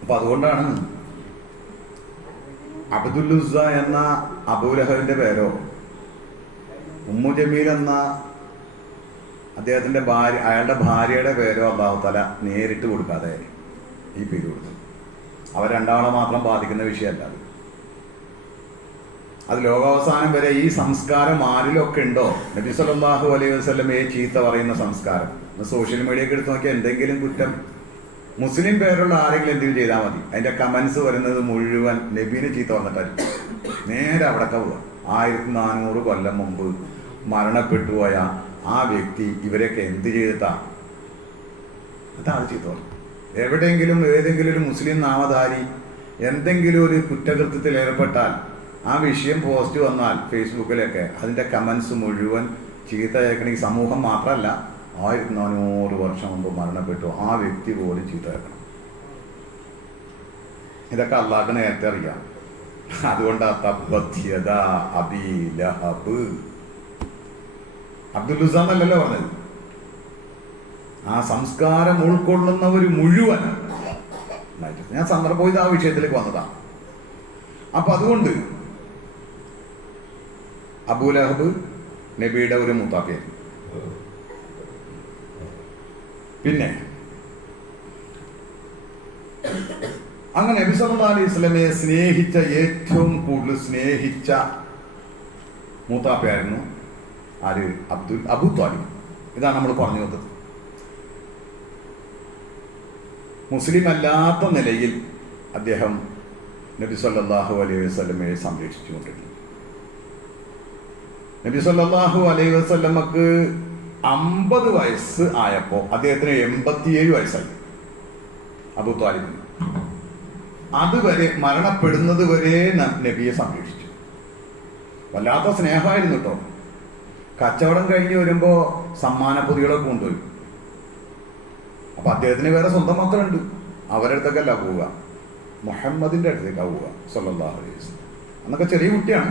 അപ്പൊ അതുകൊണ്ടാണ് അബ്ദുല്ലുസ എന്ന അബൂലഹബിന്റെ പേരോ ഉമ്മു ജമീൽ എന്ന അദ്ദേഹത്തിന്റെ ഭാര്യ, അയാളുടെ ഭാര്യയുടെ പേരോ അല്ലാഹു തആല നേരിട്ട് കൊടുക്കാതെ ഈ പേര് കൊടുത്തു. അവർ രണ്ടാളെ മാത്രം ബാധിക്കുന്ന വിഷയമല്ല അത് ലോകാവസാനം വരെ ഈ സംസ്കാരം ആരിലൊക്കെ ഉണ്ടോ, നബി സല്ലല്ലാഹു അലൈഹി വസല്ലമയെ ചീത്ത പറയുന്ന സംസ്കാരം. സോഷ്യൽ മീഡിയയൊക്കെ എടുത്ത് നോക്കിയാൽ എന്തെങ്കിലും കുറ്റം മുസ്ലിം പേരുള്ള ആരെങ്കിലും എന്തെങ്കിലും ചെയ്താൽ മതി, അതിന്റെ കമന്റ്സ് വരുന്നത് മുഴുവൻ നബീനെ ചീത്ത വന്നിട്ടായിരിക്കും. നേരെ അവിടൊക്കെ പോവുക. 1400 കൊല്ലം മുമ്പ് മരണപ്പെട്ടുപോയ ആ വ്യക്തി ഇവരെയൊക്കെ എന്ത് ചെയ്തിട്ടാ അതാണ് ചീത്ത പറഞ്ഞു. എവിടെയെങ്കിലും ഏതെങ്കിലും ഒരു മുസ്ലിം നാമധാരി എന്തെങ്കിലും ഒരു കുറ്റകൃത്യത്തിൽ ഏർപ്പെട്ടാൽ ആ വിഷയം പോസ്റ്റ് വന്നാൽ ഫേസ്ബുക്കിലൊക്കെ അതിന്റെ കമന്റ്സ് മുഴുവൻ ചീത്ത കേൾക്കണ ഈ സമൂഹം മാത്രമല്ല, 1400 വർഷം മുമ്പ് മരണപ്പെട്ടു ആ വ്യക്തി പോലും ചീത്ത കേൾക്കണം. ഇതൊക്കെ അള്ളാഹ്ക്ക് നേരത്തെ അറിയാം. അതുകൊണ്ടാ അബ്ദുല്ലുസ എന്നല്ലല്ലോ പറഞ്ഞത്, ആ സംസ്കാരം ഉൾക്കൊള്ളുന്നവർ മുഴുവൻ. ഞാൻ സന്ദർഭം ഇത് ആ വിഷയത്തിലേക്ക് വന്നതാണ്. അപ്പൊ അതുകൊണ്ട് അബൂലഹബ് നബിയുടെ ഒരു മൂത്താപ്പയായിരുന്നു. പിന്നെ അങ്ങനെ നബി സല്ലല്ലാഹു അലൈഹി വസല്ലമയെ സ്നേഹിച്ച, ഏറ്റവും കൂടുതൽ സ്നേഹിച്ച മൂത്താപ്പയായിരുന്നു ആര്? അബൂ ത്വാലിബ്. ഇതാണ് നമ്മൾ പറഞ്ഞു വന്നത്. മുസ്ലിം അല്ലാത്ത നിലയിൽ അദ്ദേഹം നബി സല്ലല്ലാഹു അലൈഹി വസല്ലമയെ സംരക്ഷിച്ചുകൊണ്ടിരുന്നു. നബി സല്ലല്ലാഹു അലൈഹി വസല്ലമക്ക് 50 വയസ്സ് ആയപ്പോ അദ്ദേഹത്തിന് 87 വയസ്സായി അബൂ ത്വാലിബിന്. അതുവരെ മരണപ്പെടുന്നത് വരെ നബിയെ സംരക്ഷിച്ചു. വല്ലാത്ത സ്നേഹമായിരുന്നു കേട്ടോ. കച്ചവടം കഴിഞ്ഞ് വരുമ്പോ സമ്മാന പൊതികളൊക്കെ കൊണ്ടുപോയി. അപ്പൊ അദ്ദേഹത്തിന് വേറെ സ്വന്തം മക്കളുണ്ട്, അവരുടെ അടുത്തൊക്കെയല്ല പോവുക, മുഹമ്മദിന്റെ അടുത്തേക്കാണ് പോവുക സല്ലല്ലാഹു അലൈഹി വസല്ലം. അന്നൊക്കെ ചെറിയ കുട്ടിയാണ്,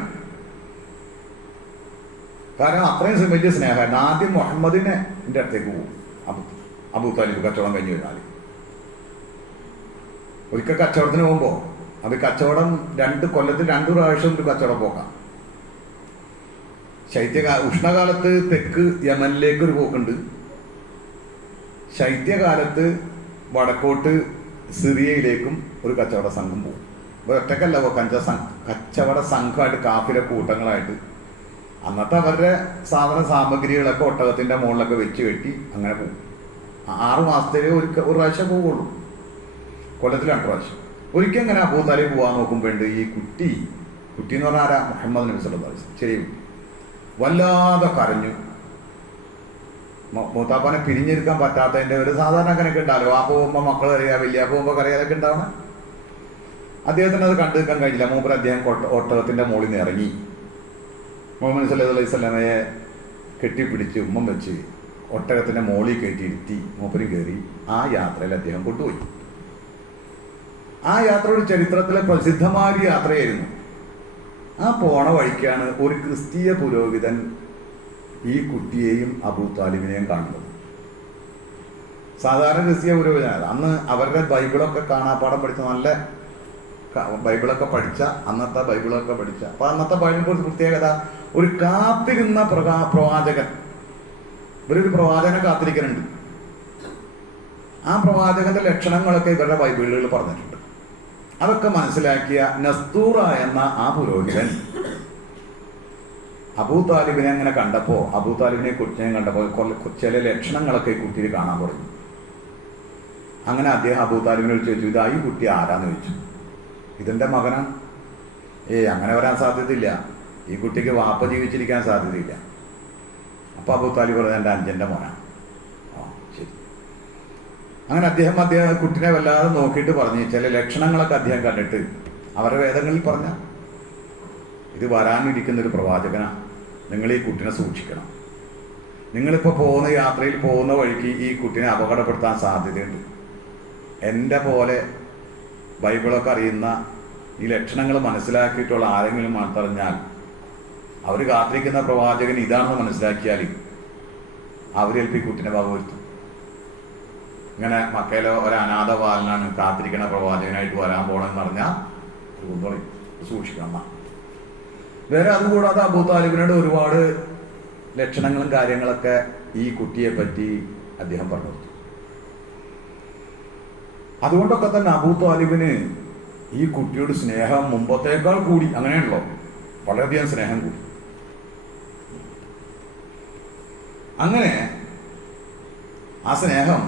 കാരണം അത്രയും വലിയ സ്നേഹമായിരുന്നു. ആദ്യം മുഹമ്മദിന്റെ അടുത്തേക്ക് പോകും അബൂ താലിബ് കച്ചവടം കഴിഞ്ഞ് കഴിഞ്ഞാൽ. ഒരിക്കൽ കച്ചവടത്തിന് പോകുമ്പോ അത് കച്ചവടം 2 കൊല്ലത്തിൽ 2 പ്രാവശ്യം ഒരു കച്ചവടം പോക്കാം. ഉഷ്ണകാലത്ത് തെക്ക് യമനിലേക്ക് ഒരു പോക്കുണ്ട്, ശൈത്യകാലത്ത് വടക്കോട്ട് സിറിയയിലേക്കും ഒരു കച്ചവട സംഘം പോകും. ഒറ്റക്കല്ല കച്ചവട സംഘമായിട്ട്, കാഫിലെ കൂട്ടങ്ങളായിട്ട്. അന്നത്തെ അവരുടെ സാധന സാമഗ്രികളൊക്കെ ഒട്ടകത്തിന്റെ മുകളിലൊക്കെ വെച്ച് കെട്ടി അങ്ങനെ പോകും. 6 മാസത്തേക്ക് ഒരു പ്രാവശ്യം പോവുള്ളൂ, കൊല്ലത്തിൽ 2 പ്രാവശ്യം. ഒരിക്കൽ ഇങ്ങനെ അബൂ താലിബ് പോകാൻ നോക്കുമ്പോണ്ട് ഈ കുട്ടി എന്ന് പറഞ്ഞാൽ ആരാ? മുഹമ്മദ് നബി സല്ലല്ലാഹു അലൈഹി വസല്ലം. ചെറിയ കുട്ടി വല്ലാതെ കരഞ്ഞു. മൂത്താപ്പാനെ പിരിഞ്ഞിരിക്കാൻ പറ്റാത്തതിന്റെ ഒരു സാധാരണ അങ്ങനെയൊക്കെ ഉണ്ടാലോ, ആ പോകുമ്പോ മക്കൾ അറിയാം, വലിയ പോകുമ്പോ കറിയാതൊക്കെ ഉണ്ടാവണം. അദ്ദേഹത്തിന് അത് കണ്ടു നിൽക്കാൻ കഴിഞ്ഞില്ല. മൂപ്പർ അദ്ദേഹം ഒട്ടകത്തിന്റെ മുകളിൽ നിന്ന് ഇറങ്ങി മുഹമ്മദ് സല്ലല്ലാഹു അലൈഹി വസല്ലമയെ കെട്ടിപ്പിടിച്ച് ഉമ്മം വെച്ച് ഒട്ടകത്തിന്റെ മുകളിൽ കയറ്റിയിരുത്തി മൂപ്പര് കയറി ആ യാത്രയിൽ അദ്ദേഹം കൊണ്ടുപോയി. ആ യാത്ര ഒരു ചരിത്രത്തിലെ പ്രസിദ്ധമായ യാത്രയായിരുന്നു. ആ പോണ വഴിക്കാണ് ഒരു ക്രിസ്തീയ പുരോഹിതൻ ഈ കുട്ടിയെയും അബൂ താലിബിനെയും കാണുന്നത്. സാധാരണ ക്രിസ്തീയ പുരോഹിതനാണ്. അന്ന് അവരുടെ ബൈബിളൊക്കെ കാണാപ്പാടം പഠിച്ച, നല്ല ബൈബിളൊക്കെ പഠിച്ച, അന്നത്തെ ബൈബിളൊക്കെ പഠിച്ച. അപ്പൊ അന്നത്തെ ബൈബിളിന്റെ ഒരു പ്രത്യേകത, ഒരു കാത്തിരുന്ന പ്രവാചകൻ, ഇവരൊരു പ്രവാചകനെ കാത്തിരിക്കുന്നുണ്ട്. ആ പ്രവാചകന്റെ ലക്ഷണങ്ങളൊക്കെ ഇവരുടെ ബൈബിളുകളിൽ പറഞ്ഞിട്ടുണ്ട്. അതൊക്കെ മനസ്സിലാക്കിയ നസ്തൂറ എന്ന ആ പുരോഹിതൻ അബൂ താലിബിനെ അങ്ങനെ കണ്ടപ്പോ, അബൂ താലിബിനെ കുട്ടിയെ കണ്ടപ്പോ ചില ലക്ഷണങ്ങളൊക്കെ ഈ കുട്ടിയിൽ കാണാൻ തുടങ്ങി. അങ്ങനെ അദ്ദേഹം അബൂ താലിബിനോട് ചോദിച്ചു, ഇതാ ഈ കുട്ടി ആരാന്ന് ചോദിച്ചു. ഇതെന്റെ മകനാണ്. അങ്ങനെ വരാൻ സാധ്യതയില്ല, ഈ കുട്ടിക്ക് വാപ്പ ജീവിച്ചിരിക്കാൻ സാധ്യതയില്ല. അപ്പൊ അബൂ താലിബ് പറഞ്ഞ എന്റെ അനുജന്റെ മോനാണ്. ശരി. അങ്ങനെ അദ്ദേഹം കുട്ടിനെ വല്ലാതെ നോക്കിയിട്ട് പറഞ്ഞു, ചില ലക്ഷണങ്ങളൊക്കെ അദ്ദേഹം കണ്ടിട്ട് അവരുടെ വേദങ്ങളിൽ പറഞ്ഞ, ഇത് വരാനിരിക്കുന്ന ഒരു പ്രവാചകനാ, നിങ്ങൾ ഈ കുട്ടിനെ സൂക്ഷിക്കണം. നിങ്ങളിപ്പോൾ പോകുന്ന യാത്രയിൽ പോകുന്ന വഴിക്ക് ഈ കുട്ടിനെ അപകടപ്പെടുത്താൻ സാധ്യതയുണ്ട്. എൻ്റെ പോലെ ബൈബിളൊക്കെ അറിയുന്ന, ഈ ലക്ഷണങ്ങൾ മനസ്സിലാക്കിയിട്ടുള്ള ആരെങ്കിലും പറഞ്ഞാൽ, അവർ കാത്തിരിക്കുന്ന പ്രവാചകൻ ഇതാണെന്ന് മനസ്സിലാക്കിയാൽ അവരേൽപ്പി കുട്ടിനെ വകവരുത്തും. ഇങ്ങനെ മക്കയിലെ ഒരു അനാഥ ബാലനാണ് കാത്തിരിക്കണ പ്രവാചകനായിട്ട് വരാൻ പോണെന്ന് പറഞ്ഞാൽ കുന്തളി സൂക്ഷിക്കണം. വേറെ അതുകൂടാതെ അബൂ താലിബിനോട് ഒരുപാട് ലക്ഷണങ്ങളും കാര്യങ്ങളൊക്കെ ഈ കുട്ടിയെ പറ്റി അദ്ദേഹം പറഞ്ഞു കൊടുത്തു. അതുകൊണ്ടൊക്കെ തന്നെ അബൂ താലിബിന് ഈ കുട്ടിയോട് സ്നേഹം മുമ്പത്തേക്കാൾ കൂടി. അങ്ങനെയാണല്ലോ, വളരെയധികം സ്നേഹം കൂടി. അങ്ങനെ ആ സ്നേഹം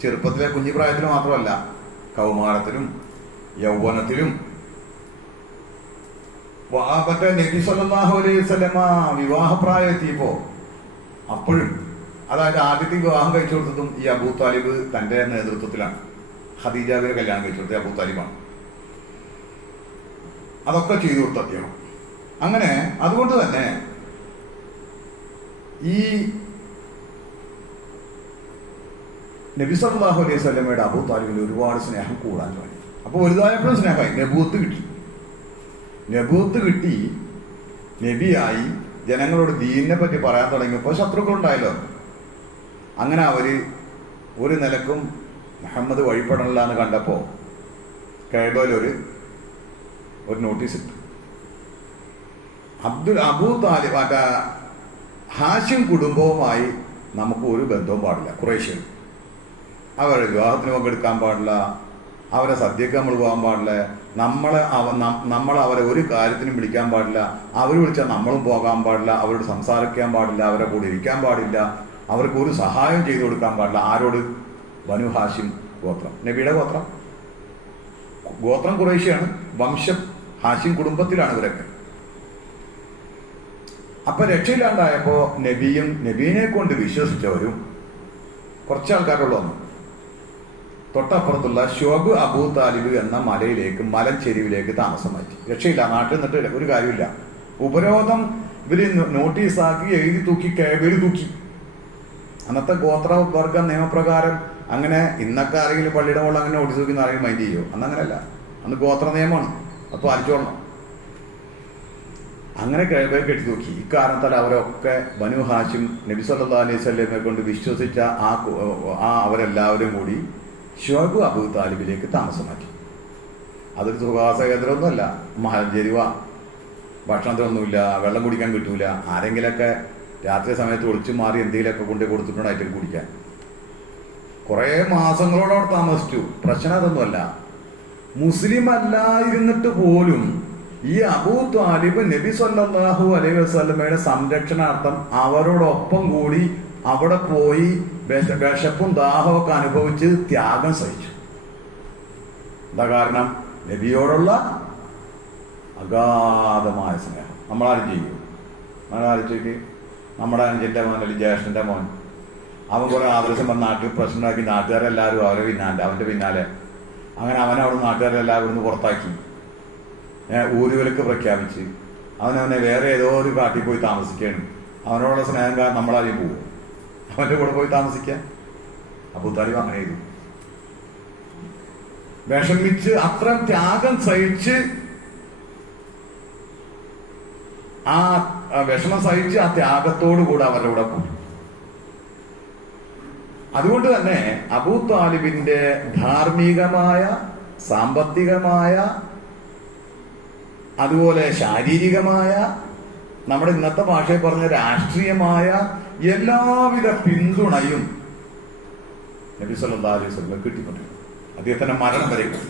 ചെറുപ്പത്തിലെ കുഞ്ഞിപ്രായത്തിൽ മാത്രമല്ല, കൗമാരത്തിലും യൗവനത്തിലും മറ്റേ നബി സല്ലല്ലാഹു അലൈഹി വസല്ലമ വിവാഹപ്രായം എത്തിയപ്പോ അപ്പോഴും, അതായത് ആദ്യത്തെ വിവാഹം കഴിച്ചു കൊടുത്തതും ഈ അബൂ താലിബ് തന്റെ നേതൃത്വത്തിലാണ്. ഖദീജാവിനെ കല്യാണം കഴിച്ചു കൊടുത്തത് അബൂ താലിബാണ്. അതൊക്കെ ചെയ്തു കൊടുത്ത അദ്ദേഹം. അങ്ങനെ അതുകൊണ്ട് തന്നെ ഈ നബി സല്ലല്ലാഹു അലൈഹി വസല്ലമയുടെ അബൂ താലിബിന് ഒരുപാട് സ്നേഹം കൂടാൻ തുടങ്ങി. അപ്പോൾ വലുതായപ്പോഴും സ്നേഹമായി. നബൂത്ത് കിട്ടി, നബിയായി, ജനങ്ങളോട് ദീനിനെ പറ്റി പറയാൻ തുടങ്ങിയപ്പോൾ ശത്രുക്കളുണ്ടായല്ലോ. അങ്ങനെ അവര് ഒരു നിലക്കും മുഹമ്മദ് വഴിപ്പെടണില്ല എന്ന് കണ്ടപ്പോൾ കഅബയിൽ ഒരു നോട്ടീസ് ഇട്ടു. അബൂ താലിബ് ഹാഷിം കുടുംബവുമായി നമുക്ക് ഒരു ബന്ധവും പാടില്ല. ഖുറൈശികൾ അവരുടെ വിവാഹത്തിന് പങ്കെടുക്കാൻ പാടില്ല, അവരെ സദ്യക്ക് നമ്മൾ പോകാൻ പാടില്ല, നമ്മൾ അവരെ ഒരു കാര്യത്തിനും വിളിക്കാൻ പാടില്ല, അവർ വിളിച്ചാൽ നമ്മളും പോകാൻ പാടില്ല, അവരോട് സംസാരിക്കാൻ പാടില്ല, അവരെ കൂടെ ഇരിക്കാൻ പാടില്ല, അവർക്ക് ഒരു സഹായം ചെയ്തു കൊടുക്കാൻ പാടില്ല. ആരോട്? ബനു ഹാഷിം ഗോത്രം, നബിയുടെ ഗോത്രം ഖുറൈശിയാണ്, വംശം ഹാഷിം കുടുംബത്തിലാണ് ഇവരൊക്കെ. അപ്പൊ രക്ഷയില്ലാണ്ടായപ്പോ നബീനെ കൊണ്ട് വിശ്വസിച്ചവരും കുറച്ച് ആൾക്കാരുള്ള വന്നു. തൊട്ടപ്പുറത്തുള്ള ഷുഅബ് അബൂ താലിബ് എന്ന മലയിലേക്ക്, മലഞ്ചെരിവിലേക്ക് താമസം മാറ്റി. രക്ഷയില്ല, നാട്ടിൽ നിന്നിട്ട് ഒരു കാര്യമില്ല. ഉപരോധം ഇവര് നോട്ടീസാക്കി എഴുതി തൂക്കി, കഅബയിൽ തൂക്കി. അന്നത്തെ ഗോത്രവർഗ നിയമപ്രകാരം അങ്ങനെ ഇന്നൊക്കെ ആരെങ്കിലും പള്ളിയുടെ മുകളിൽ അങ്ങനെ നോട്ടീസ് തൂക്കി ആരെങ്കിലും മൈൻഡ് ചെയ്യോ? അങ്ങനെയല്ല, അന്ന് ഗോത്ര നിയമമാണ്, അത് പാലിച്ചോളണം. അങ്ങനെ കഅബയിൽ കെട്ടി തൂക്കി. ഇക്കാരണത്താൽ അവരൊക്കെ ബനു ഹാഷിം നബി സല്ലല്ലാഹു അലൈഹി വസല്ലമയെ കൊണ്ട് വിശ്വസിച്ച അവരെല്ലാവരും കൂടി ഷുഅബ് അബൂ താലിബിലേക്ക് താമസം മാറ്റി. അതൊരു സുഖവാസ കേന്ദ്രമൊന്നുമല്ല, മഹജരിവ, ഭക്ഷണത്തിനൊന്നുമില്ല, വെള്ളം കുടിക്കാൻ കിട്ടൂല. ആരെങ്കിലൊക്കെ രാത്രി സമയത്ത് ഒളിച്ചു മാറി എന്തെങ്കിലുമൊക്കെ കൊണ്ടു കൊടുത്തിട്ടുണ്ടായിട്ട് കുടിക്കാൻ. കുറെ മാസങ്ങളോടെ അവിടെ താമസിച്ചു. പ്രശ്നം അതൊന്നുമല്ല. മുസ്ലിം അല്ലായിരുന്നിട്ട് പോലും ഈ അബൂ താലിബ് നബി സല്ലല്ലാഹു അലൈഹി വസല്ലമയുടെ സംരക്ഷണാർത്ഥം അവരോടൊപ്പം കൂടി അവിടെ പോയി വിശപ്പും ദാഹമൊക്കെ അനുഭവിച്ച് ത്യാഗം സഹിച്ചു. എന്താ കാരണം? നബിയോടുള്ള അഗാധമായ സ്നേഹം. നമ്മളാരും ചെയ്യും? നമ്മളാലോചിക്ക്, നമ്മുടെ അഞ്ചിന്റെ മോൻ അല്ലെങ്കിൽ ജ്യേഷ്ഠന്റെ മോൻ, അവൻ കുറെ ആദർശം പറഞ്ഞ നാട്ടിൽ പ്രശ്നമാക്കി, നാട്ടുകാരെല്ലാവരും അവന്റെ പിന്നാലെ. അങ്ങനെ അവനവിടെ നാട്ടുകാരെല്ലാവരും ഇവിടുന്ന് പുറത്താക്കി, ഊരുവിലക്ക് പ്രഖ്യാപിച്ച് അവനവനെ വേറെ ഏതോ ഒരു കാട്ടിൽ പോയി താമസിക്കാനും. അവനോടുള്ള സ്നേഹം കാരണം നമ്മളാരെയും പോകും അവന്റെ കൂടെ പോയി താമസിക്കാൻ? അബൂ താലിബ് അങ്ങനെ ചെയ്തു. വിഷമിച്ച് അത്രയും ത്യാഗം സഹിച്ച്, ആ വിഷമം സഹിച്ച് ആ ത്യാഗത്തോടു കൂടെ അവരുടെ കൂടെ പോയി. അതുകൊണ്ട് തന്നെ അബൂ താലിബിന്റെ ധാർമ്മികമായ, സാമ്പത്തികമായ, അതുപോലെ ശാരീരികമായ, നമ്മുടെ ഇന്നത്തെ ഭാഷയിൽ പറഞ്ഞ രാഷ്ട്രീയമായ എല്ലാവിധ പിന്തുണയും നബി സല്ലല്ലാഹു അലൈഹി വസല്ലം കിട്ടിക്കൊണ്ടിരുന്നു. അദ്ദേഹത്തിന്റെ മരണം വരെ കിട്ടി.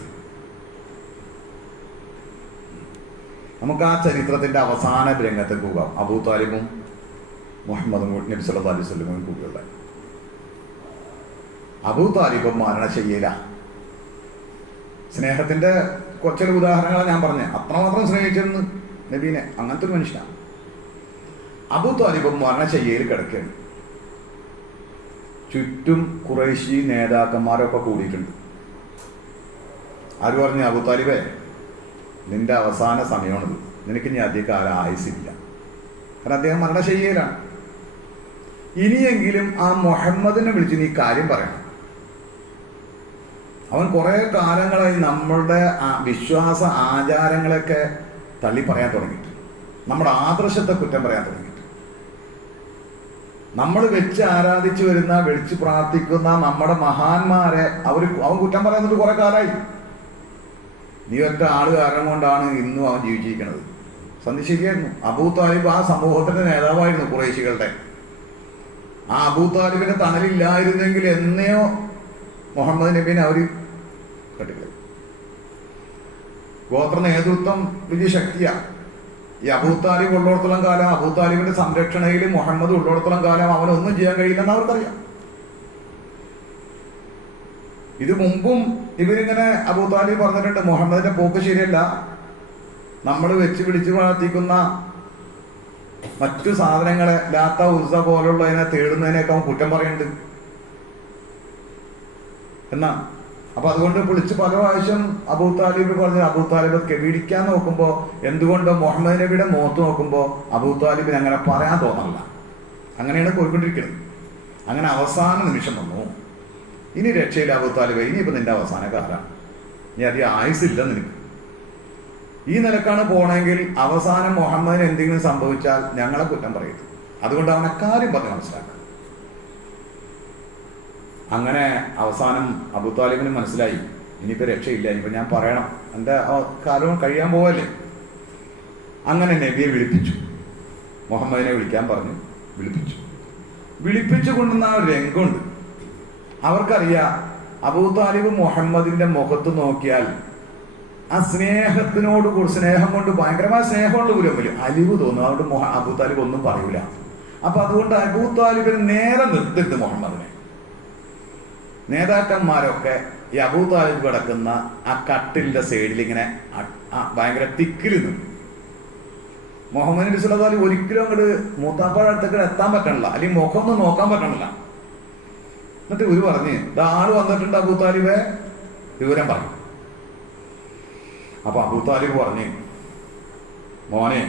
നമുക്ക് ആ ചരിത്രത്തിന്റെ അവസാന രംഗത്തേക്ക് പോകാം. അബൂ താലിബും മുഹമ്മദും നബി സല്ലല്ലാഹു അലൈഹി വസല്ലം കൂടിയുള്ള അബൂ താലിബും മരണശയ്യയില. സ്നേഹത്തിന്റെ കുറച്ചൊരു ഉദാഹരണങ്ങളാണ് ഞാൻ പറഞ്ഞത്. അത്രമാത്രം സ്നേഹിച്ചിരുന്നു നബീനെ. അങ്ങനത്തെ ഒരു മനുഷ്യനാണ്. അബൂ താലിബും മരണശയ്യയിൽ കിടക്കുകയാണ്. ചുറ്റും ഖുറൈശി നേതാക്കന്മാരൊക്കെ കൂടിയിട്ടുണ്ട്. ആര് പറഞ്ഞു? അബൂ താലിബേ, നിന്റെ അവസാന സമയമാണിത്, നിനക്ക് ഇനി അധികം കാലം ആയുസില്ല. കാരണം അദ്ദേഹം മരണശയ്യയിലാണ്. ഇനിയെങ്കിലും ആ മുഹമ്മദിനെ വിളിച്ച് നീ കാര്യം പറയണം. അവൻ കുറെ കാലങ്ങളായി നമ്മളുടെ വിശ്വാസ ആചാരങ്ങളൊക്കെ തള്ളി പറയാൻ തുടങ്ങിയിട്ട്, നമ്മുടെ ആദർശത്തെ കുറ്റം പറയാൻ തുടങ്ങിയിട്ട്. നമ്മൾ വെച്ച് ആരാധിച്ചു വരുന്ന, വിളിച്ച് പ്രാർത്ഥിക്കുന്ന നമ്മുടെ മഹാന്മാരെ അവൻ കുറ്റം പറയുന്നത് കുറെ കാലമായി. ഈ ഒറ്റ ആള് കാരണം കൊണ്ടാണ് ഇന്നും അവൻ ജീവിച്ചിരിക്കുന്നത്. സന്ധി ശരിയായിരുന്നു. അബൂ താലിബ് ആ സമൂഹത്തിന്റെ നേതാവായിരുന്നു ഖുറൈശികളുടെ. ആ അബൂ താലിബിന്റെ തണലില്ലായിരുന്നെങ്കിൽ എന്നെയോ മുഹമ്മദ് നബീനെ അവര് കെട്ടിക്കളയും. ഗോത്ര നേതൃത്വം വലിയ ശക്തിയാണ്. ഈ അബൂ താലിബ് ഉള്ളിടത്തോളം കാലം, അബൂ താലിബിന്റെ സംരക്ഷണയിൽ മുഹമ്മദ് ഉള്ളിടത്തോളം കാലം അവനൊന്നും ചെയ്യാൻ കഴിയില്ലെന്ന് അവർക്കറിയാം. ഇത് മുമ്പും ഇവരിങ്ങനെ അബൂ താലിബ് പറഞ്ഞിട്ടുണ്ട്, മുഹമ്മദിന്റെ പോക്ക് ശരിയല്ല, നമ്മൾ വെച്ച് പിടിച്ച് പ്രാർത്ഥിക്കുന്ന മറ്റു സാധനങ്ങളെ ലാത്ത ഉസ പോലുള്ളതിനെ തേടുന്നതിനൊക്കെ അവൻ കുറ്റം പറയുന്നുണ്ട് എന്നാ. അപ്പൊ അതുകൊണ്ട് വിളിച്ച് പല പ്രാവശ്യം അബൂ താലിബ് പറഞ്ഞു. അബൂ താലിബ് കെവിടിക്കാൻ നോക്കുമ്പോ, എന്തുകൊണ്ടോ മുഹമ്മദ് നബിയുടെ മുഖത്ത് നോക്കുമ്പോ അബൂ താലിബിന് അങ്ങനെ പറയാൻ തോന്നല്ല. അങ്ങനെയാണ് പോയിക്കൊണ്ടിരിക്കുന്നത്. അങ്ങനെ അവസാന നിമിഷം വന്നു, ഇനി രക്ഷയില്ല അബൂ താലിബ്, ഇനിയിപ്പോ നിന്റെ അവസാന കാലാണ്, ഇനി അധികം ആയുസില്ല നിനക്ക്. ഈ നിലക്കാണ് പോണെങ്കിൽ അവസാനം മുഹമ്മദിന് എന്തെങ്കിലും സംഭവിച്ചാൽ ഞങ്ങളെ കുറ്റം പറയരുത്. അതുകൊണ്ട് അവനെ കാര്യം പറഞ്ഞ് മനസ്സിലാക്കുക. അങ്ങനെ അവസാനം അബൂ താലിബിന് മനസ്സിലായി, ഇനിയിപ്പോ രക്ഷയില്ല, ഇനിയിപ്പോ ഞാൻ പറയണം, എന്റെ കാലവും കഴിയാൻ പോവല്ലേ. അങ്ങനെ നബിയെ വിളിപ്പിച്ചു, മുഹമ്മദിനെ വിളിക്കാൻ പറഞ്ഞു. വിളിപ്പിച്ചു കൊണ്ടുവന്ന ആ ഒരു രംഗമുണ്ട്. അവർക്കറിയാം അബൂ താലിബ് മുഹമ്മദിന്റെ മുഖത്ത് നോക്കിയാൽ ആ സ്നേഹത്തിനോട് കൂടി, സ്നേഹം കൊണ്ട് ഭയങ്കരമായ സ്നേഹമുള്ള ഒരു അലിവ് തോന്നും. അതുകൊണ്ട് അബൂ താലിബ് ഒന്നും പറയൂല. അപ്പൊ അതുകൊണ്ട് അബൂ താലിബിന് നേരെ നിർത്തരുത് മുഹമ്മദിനെ. നേതാക്കന്മാരൊക്കെ ഈ അബൂ താലിബ് കിടക്കുന്ന ആ കട്ടിലിന്റെ സൈഡിൽ ഇങ്ങനെ ഭയങ്കര തിക്കിൽ നിന്നു. മുഹമ്മദ് നബി സ്വല്ലല്ലാഹു അലൈഹി വസല്ലം ഒരിക്കലും അങ്ങോട്ട് മൂത്താപ്പാടെ അടുത്തേക്ക് എത്താൻ പറ്റണില്ല, അല്ലെങ്കിൽ മുഖം ഒന്നും നോക്കാൻ പറ്റണില്ല. എന്നിട്ട് ഇവര് പറഞ്ഞ്, ആള് വന്നിട്ടുണ്ട് അബൂ താലിബെ, വിവരം പറഞ്ഞു. അപ്പൊ അബൂ താലിബ് പറഞ്ഞ്, മോനെ,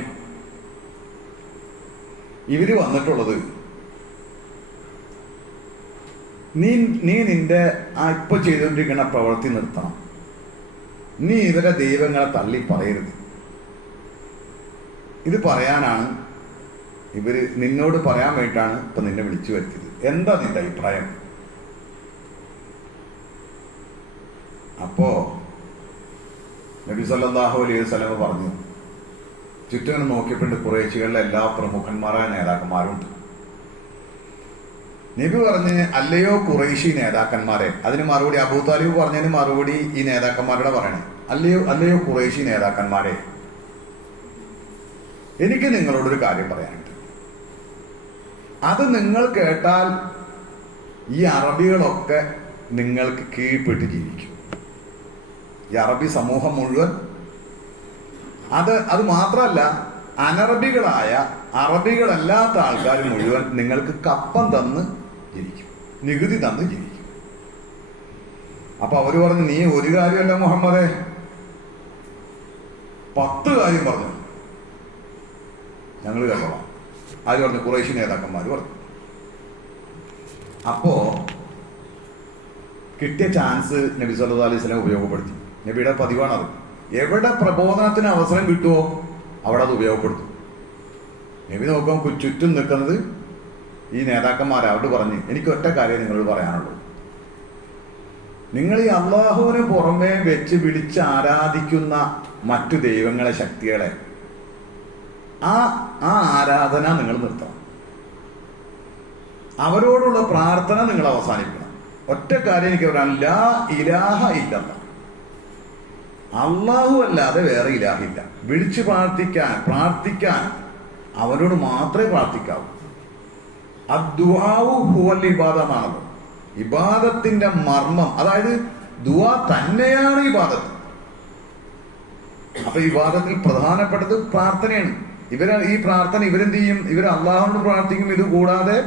ഇവര് വന്നിട്ടുള്ളത് നീ നിന്റെ ആ ഇപ്പൊ ചെയ്തുകൊണ്ടിരിക്കുന്ന പ്രവൃത്തി നിർത്തണം. നീ ഇവരെ ദൈവങ്ങളെ തള്ളി പറയരുത്. ഇത് പറയാനാണ് ഇവര് നിന്നോട് പറയാൻ വേണ്ടിയിട്ടാണ് ഇപ്പൊ നിന്നെ വിളിച്ചു വരുത്തിയത്. എന്താ നിന്റെ അഭിപ്രായം? അപ്പോ നബി സല്ലല്ലാഹു അലൈഹി വസല്ലം പറഞ്ഞു, ചുറ്റും നോക്കിയപ്പോണ്ട് ഖുറൈശികളിലെ എല്ലാ പ്രമുഖന്മാരായ നേതാക്കന്മാരുണ്ട്. നബി പറഞ്ഞ്, അല്ലയോ ഖുറൈശി നേതാക്കന്മാരെ. അതിന് മറുപടി അബൂ താലിബ് പറഞ്ഞതിന് മറുപടി ഈ നേതാക്കന്മാരുടെ പറയണേ, അല്ലയോ ഖുറൈശി നേതാക്കന്മാരെ, എനിക്ക് നിങ്ങളോടൊരു കാര്യം പറയാനുണ്ട്. അത് നിങ്ങൾ കേട്ടാൽ ഈ അറബികളൊക്കെ നിങ്ങൾക്ക് കീഴ്പ്പെട്ട് ജീവിക്കും. ഈ അറബി സമൂഹം മുഴുവൻ, അത് മാത്രമല്ല, അനറബികളായ അറബികളല്ലാത്ത ആൾക്കാർ മുഴുവൻ നിങ്ങൾക്ക് കപ്പം തന്ന് ജീവിക്കും, നികുതി തന്ന് ജീവിക്കും. അപ്പൊ അവര് പറഞ്ഞു, നീ ഒരു കാര്യമല്ല മുഹമ്മദേ, 10 കാര്യം പറഞ്ഞു, ഞങ്ങൾ കേട്ടോളാം. ആര് പറഞ്ഞു? ഖുറൈശി നേതാക്കന്മാര് പറഞ്ഞു. അപ്പോ കിട്ടിയ ചാൻസ് നബി സല്ലല്ലാഹു അലൈഹി വസല്ലം ഉപയോഗപ്പെടുത്തി. നബിയുടെ പതിവാണത്. എവിടെ പ്രബോധനത്തിന് അവസരം കിട്ടുമോ അവിടെ അത് ഉപയോഗപ്പെടുത്തും. നബി നോക്കുമ്പോൾ ചുറ്റും നിൽക്കുന്നത് ഈ നേതാക്കന്മാരെ. അവരോട് പറഞ്ഞ്, എനിക്ക് ഒറ്റ കാര്യം നിങ്ങളോട് പറയാനുള്ളൂ. നിങ്ങൾ ഈ അള്ളാഹുവിന് പുറമെ വെച്ച് വിളിച്ച് ആരാധിക്കുന്ന മറ്റു ദൈവങ്ങളെ, ശക്തികളെ, ആ ആരാധന നിങ്ങൾ നിർത്തണം. അവരോടുള്ള പ്രാർത്ഥന നിങ്ങൾ അവസാനിക്കണം. ഒറ്റ കാര്യം എനിക്ക് പറയാൻ, ലാ ഇലാഹ ഇല്ലല്ലാഹ്, അള്ളാഹു അല്ലാതെ വേറെ ഇലാഹില്ല. വിളിച്ച് പ്രാർത്ഥിക്കാൻ അവരോട് മാത്രമേ പ്രാർത്ഥിക്കാവൂ. അദ്ദുആഉ ഹുവൽ ഇബാദ എന്നാണല്ലോ. ഇബാദത്തിന്റെ മർമ്മം, അതായത് ദുആ തന്നെയാണ് ഇബാദത്ത്. അപ്പൊ ഇബാദത്തിൽ പ്രധാനപ്പെട്ടത് പ്രാർത്ഥനയാണ്. ഈ പ്രാർത്ഥന ഇവരെന്ത് ചെയ്യും? ഇവർ അള്ളാഹുവിനോട് പ്രാർത്ഥിക്കും. ഇത് കൂടാതെ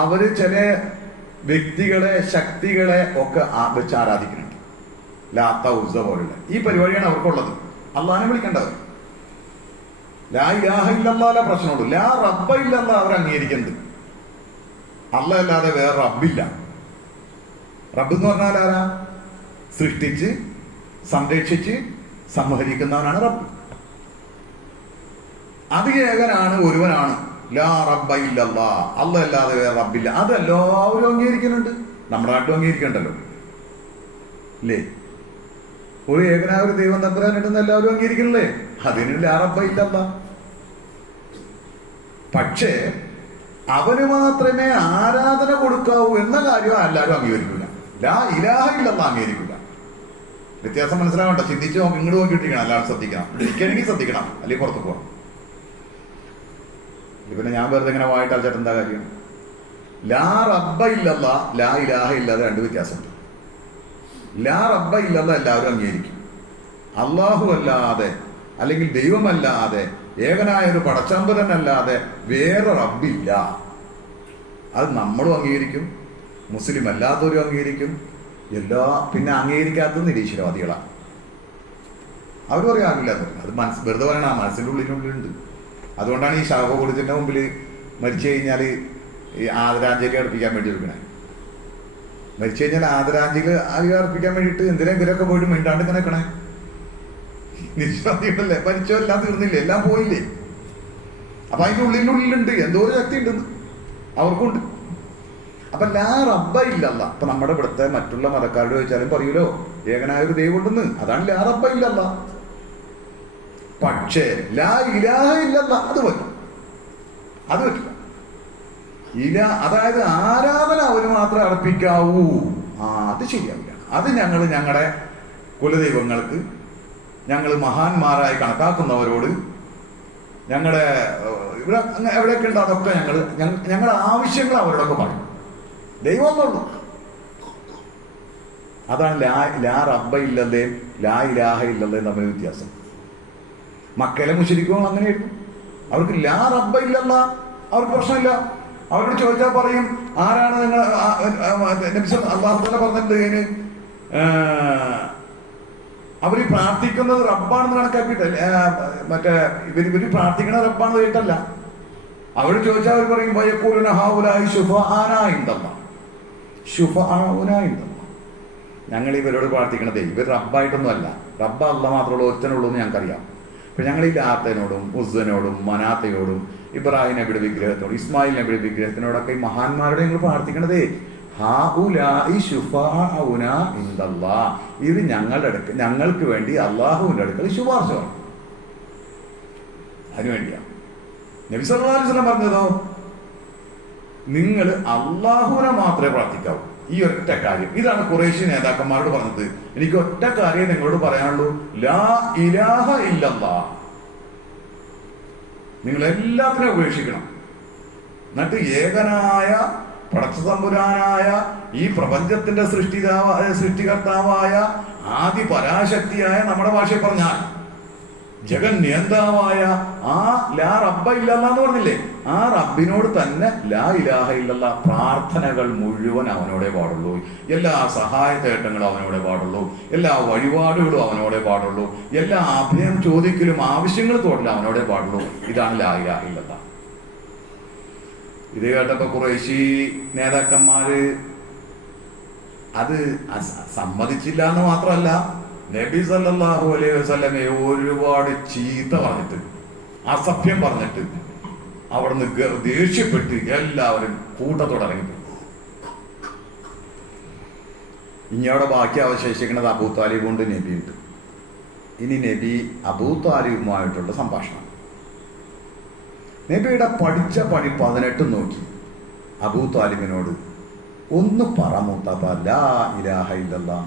അവര് ചില വ്യക്തികളെ, ശക്തികളെ ഒക്കെ വെച്ച് ആരാധിക്കുന്നുണ്ട്. ലാത്ത ഉസ്സ പോലുള്ള ഈ പരിപാടിയാണ് അവർക്കുള്ളത്. അള്ളാഹിനെ വിളിക്കേണ്ടത്. ലാ ഇലാഹ ഇല്ലല്ലാഹ് പ്രശ്നമുള്ളൂ. ലാ റബ്ബ ഇല്ലല്ലാഹ് അവർ അംഗീകരിക്കുന്നത്. അല്ലാഹ് അല്ലാതെ വേറെ റബ്ബില്ല. റബ്ബ് എന്ന് പറഞ്ഞാൽ ആരാ? സൃഷ്ടിച്ച് സംരക്ഷിച്ച് സംഹരിക്കുന്നവനാണ് റബ്ബ്. അത് ഏകനാണ്, ഒരുവനാണ്. ലാ റബ്ബ ഇല്ലല്ലാ, അല്ലാഹ് അല്ലാതെ വേറെ റബ്ബില്ല. അതെല്ലാവരും അംഗീകരിക്കുന്നുണ്ട്. നമ്മുടെ നാട്ടിലും അംഗീകരിക്കണ്ടല്ലോ അല്ലേ? ഒരു ഏകനായ ഒരു ദൈവം തമ്പുരാനുണ്ടെന്ന് എല്ലാവരും അംഗീകരിക്കണല്ലേ? അതിന് ലാ റബ്ബ ഇല്ലല്ലാ. പക്ഷേ അവന് മാത്രമേ ആരാധന കൊടുക്കാവൂ എന്ന കാര്യം എല്ലാവരും അംഗീകരിക്കില്ല. ലാ ഇലാഹ ഇല്ലല്ലാ അംഗീകരിക്കില്ല. വ്യത്യാസം മനസ്സിലാവണ്ട. ചിന്തിച്ച് നോക്കി, ഇങ്ങോട്ട് നോക്കിയിട്ടിരിക്കണം. എല്ലാവരും ശ്രദ്ധിക്കണം. ഇരിക്കണമെങ്കിൽ ശ്രദ്ധിക്കണം, അല്ലെങ്കിൽ പുറത്തു പോകണം. പിന്നെ ഞാൻ വെറുതെ ഇങ്ങനെ വായിട്ട് അടച്ചിട്ട് എന്താ കാര്യം? ലാ റബ്ബ ഇല്ലല്ലാ, ലാ ഇലാഹ ഇല്ലാതെ രണ്ട് വ്യത്യാസമുണ്ട്. ലാ റബ്ബ ഇല്ലല്ലാ എല്ലാവരും അംഗീകരിക്കും. അള്ളാഹു അല്ലാതെ അല്ലെങ്കിൽ ദൈവമല്ലാതെ ഏകനായ ഒരു പടച്ചമ്പരനല്ലാതെ വേറെ റബ്ബില്ല. അത് നമ്മളും അംഗീകരിക്കും, മുസ്ലിം അല്ലാത്തവരും അംഗീകരിക്കും. പിന്നെ അംഗീകരിക്കാത്തത് നിരീശ്വരവാദികളാണ്. അവർ പറയാറില്ല. അത് വെറുതെ പറയണ മനസ്സിൻ്റെ ഉള്ളിനുള്ളിലുണ്ട്. അതുകൊണ്ടാണ് ഈ ശവകുടത്തിന്റെ മുമ്പിൽ മരിച്ചു കഴിഞ്ഞാൽ ഈ ആദരാഞ്ജലി അർപ്പിക്കാൻ വേണ്ടി എടുക്കണേ. മരിച്ചു കഴിഞ്ഞാൽ ആദരാഞ്ജലി അർപ്പിക്കാൻ വേണ്ടിയിട്ട് എന്തിനാ ഇവരൊക്കെ പോയിട്ട് മിണ്ടാണ്ട് ഇങ്ങനെ വെക്കണേ? നിശ്വാസികളല്ലേ? മരിച്ചോ, എല്ലാം തീർന്നില്ലേ, എല്ലാം പോയില്ലേ? അപ്പൊ അതിന്റെ ഉള്ളിനുള്ളിലുണ്ട് എന്തോ ഒരു ശക്തി ഉണ്ടെന്ന് അവർക്കുണ്ട്. അപ്പൊ ലാ റബ്ബ ഇല്ലല്ലാ. അപ്പൊ നമ്മുടെ ഇവിടുത്തെ മറ്റുള്ള മതക്കാരോട് ചോദിച്ചാലും പറയൂലോ ഏകനായ ഒരു ദൈവം ഉണ്ടെന്ന്. അതാണ് ലാ റബ്ബ ഇല്ലല്ലാ. പക്ഷേ ലാ ഇലാഹ ഇല്ലല്ലാ അത് പറ്റും. അത് പറ്റില്ല. അതായത് ആരാധന അവന് മാത്രമേ അർപ്പിക്കാവൂ. അത് ശരിയാവില്ല. അത് ഞങ്ങളുടെ കുലദൈവങ്ങൾക്ക്, ഞങ്ങൾ മഹാന്മാരായി കണക്കാക്കുന്നവരോട്, ഞങ്ങളുടെ ഇവിടെ എവിടെയൊക്കെ ഉണ്ട് അതൊക്കെ ഞങ്ങളുടെ ആവശ്യങ്ങൾ അവരോടൊക്കെ പറയും. ദൈവം എന്നുള്ളൂ. അതാണ് ലാ റബ്ബ ഇല്ലല്ലേ ലാ ഇലാഹ ഇല്ലല്ലേ തമ്മിൽ വ്യത്യാസം. മക്കയിലെ മുശ്രിക്കുകൾ അങ്ങനെയായിരുന്നു. അവർക്ക് ലാ റബ്ബ ഇല്ലല്ല, അവർക്ക് പ്രശ്നമില്ല. അവരോട് ചോദിച്ചാൽ പറയും ആരാണ് നിങ്ങൾ അള്ളാഹു തആല പറഞ്ഞിട്ടുണ്ട് ഇതിന് അവര് പ്രാർത്ഥിക്കുന്നത് റബ്ബാണെന്ന് കണക്കാക്കിയിട്ടല്ല. മറ്റേ ഇവര് പ്രാർത്ഥിക്കണ റബ്ബാണെന്ന് കേട്ടല്ല. അവര് ചോദിച്ചാൽ അവർ പറയും വയഖൂലുന ഹൗലാഇ ശുഫആനാ ഇൻദല്ലാഹ്, ശുഫആനാ ഇൻദല്ലാഹ്. ഞങ്ങൾ ഇവരോട് പ്രാർത്ഥിക്കണതേ ഇവർ റബ്ബായിട്ടൊന്നും അല്ല. റബ്ബ അല്ലാഹ് മാത്രമുള്ള ഒരുത്തനുള്ളൂ എന്ന് ഞങ്ങൾക്കറിയാം. അപ്പൊ ഞങ്ങൾ ഈ ലാത്തനോടും ഉസ്സനോടും മനാത്തയോടും ഇബ്രാഹിം നബിയുടെ വിഗ്രഹത്തോടും ഇസ്മായിൽ നബിയുടെ വിഗ്രഹത്തിനോടൊക്കെ ഈ മഹാന്മാരോട് ഞങ്ങൾ പ്രാർത്ഥിക്കണതേ ഇത് ഞങ്ങൾക്ക് വേണ്ടി അള്ളാഹുവിന്റെ അടുക്കൽ ശുപാർശ ആണ്. അതിനുവേണ്ടിയാണ് നബി സല്ലല്ലാഹു അലൈഹി വസല്ലം പറഞ്ഞതോ നിങ്ങൾ അള്ളാഹുവിനെ മാത്രമേ പ്രാർത്ഥിക്കാവൂ. ഈ ഒറ്റ കാര്യം. ഇതാണ് ഖുറൈശി നേതാക്കന്മാരോട് പറഞ്ഞത്. എനിക്ക് ഒറ്റ കാര്യം നിങ്ങളോട് പറയാനുള്ളൂ, ലാ ഇലാഹ ഇല്ലല്ലാഹ്. നിങ്ങൾ എല്ലാത്തിനും ഉപേക്ഷിക്കണം. എന്നിട്ട് ഏകനായ പടച്ചതമ്പുരാനായ ഈ പ്രപഞ്ചത്തിന്റെ സൃഷ്ടികർത്താവായ ആദി പരാശക്തിയായ നമ്മുടെ ഭാഷയിൽ പറഞ്ഞാൽ ജഗൻ നിയന്താവായ ആ ലാ റബ്ബ ഇല്ലല്ലാ എന്ന് പറഞ്ഞില്ലേ, ആ റബ്ബിനോട് തന്നെ ലാ ഇലാഹ ഇല്ലല്ലാ പ്രാർത്ഥനകൾ മുഴുവൻ അവനോടേ പാടുള്ളൂ. എല്ലാ സഹായ തേട്ടങ്ങളും അവനോടേ പാടുള്ളൂ. എല്ലാ വഴിപാടുകളും അവനോടേ പാടുള്ളൂ. എല്ലാ അഭയം ചോദിക്കലും ആവശ്യങ്ങൾ തോന്നലും അവനോടേ പാടുള്ളൂ. ഇതാണ് ലാ ഇലാഹ ഇല്ലല്ലാ. ഇത് കേട്ടപ്പോ ഖുറൈശി നേതാക്കന്മാര് അത് സമ്മതിച്ചില്ല എന്ന് മാത്രമല്ല, നബി സല്ലല്ലാഹു അലൈഹി വസല്ലമയെ ഒരുപാട് ചീത്ത പറഞ്ഞിട്ട്, അസഭ്യം പറഞ്ഞിട്ട് അവിടുന്ന് ദേഷ്യപ്പെട്ട് എല്ലാവരും കൂട്ടത്തോടെ ഇറങ്ങിപ്പോയി. ഇനി അവിടെ ബാക്കി അവശേഷിക്കുന്നത് അബൂ താലിബ് കൊണ്ട് നബിയുണ്ട്. ഇനി നബി അബൂ താലിബുമായിട്ടുള്ള സംഭാഷണം. നബിയുടെ പഠിച്ച പണി 18 നോക്കി അബൂ താലിബിനോട് ഒന്ന് പറ മൂത്താപ്പ ലാ ഇലാഹ ഇല്ലല്ലാ.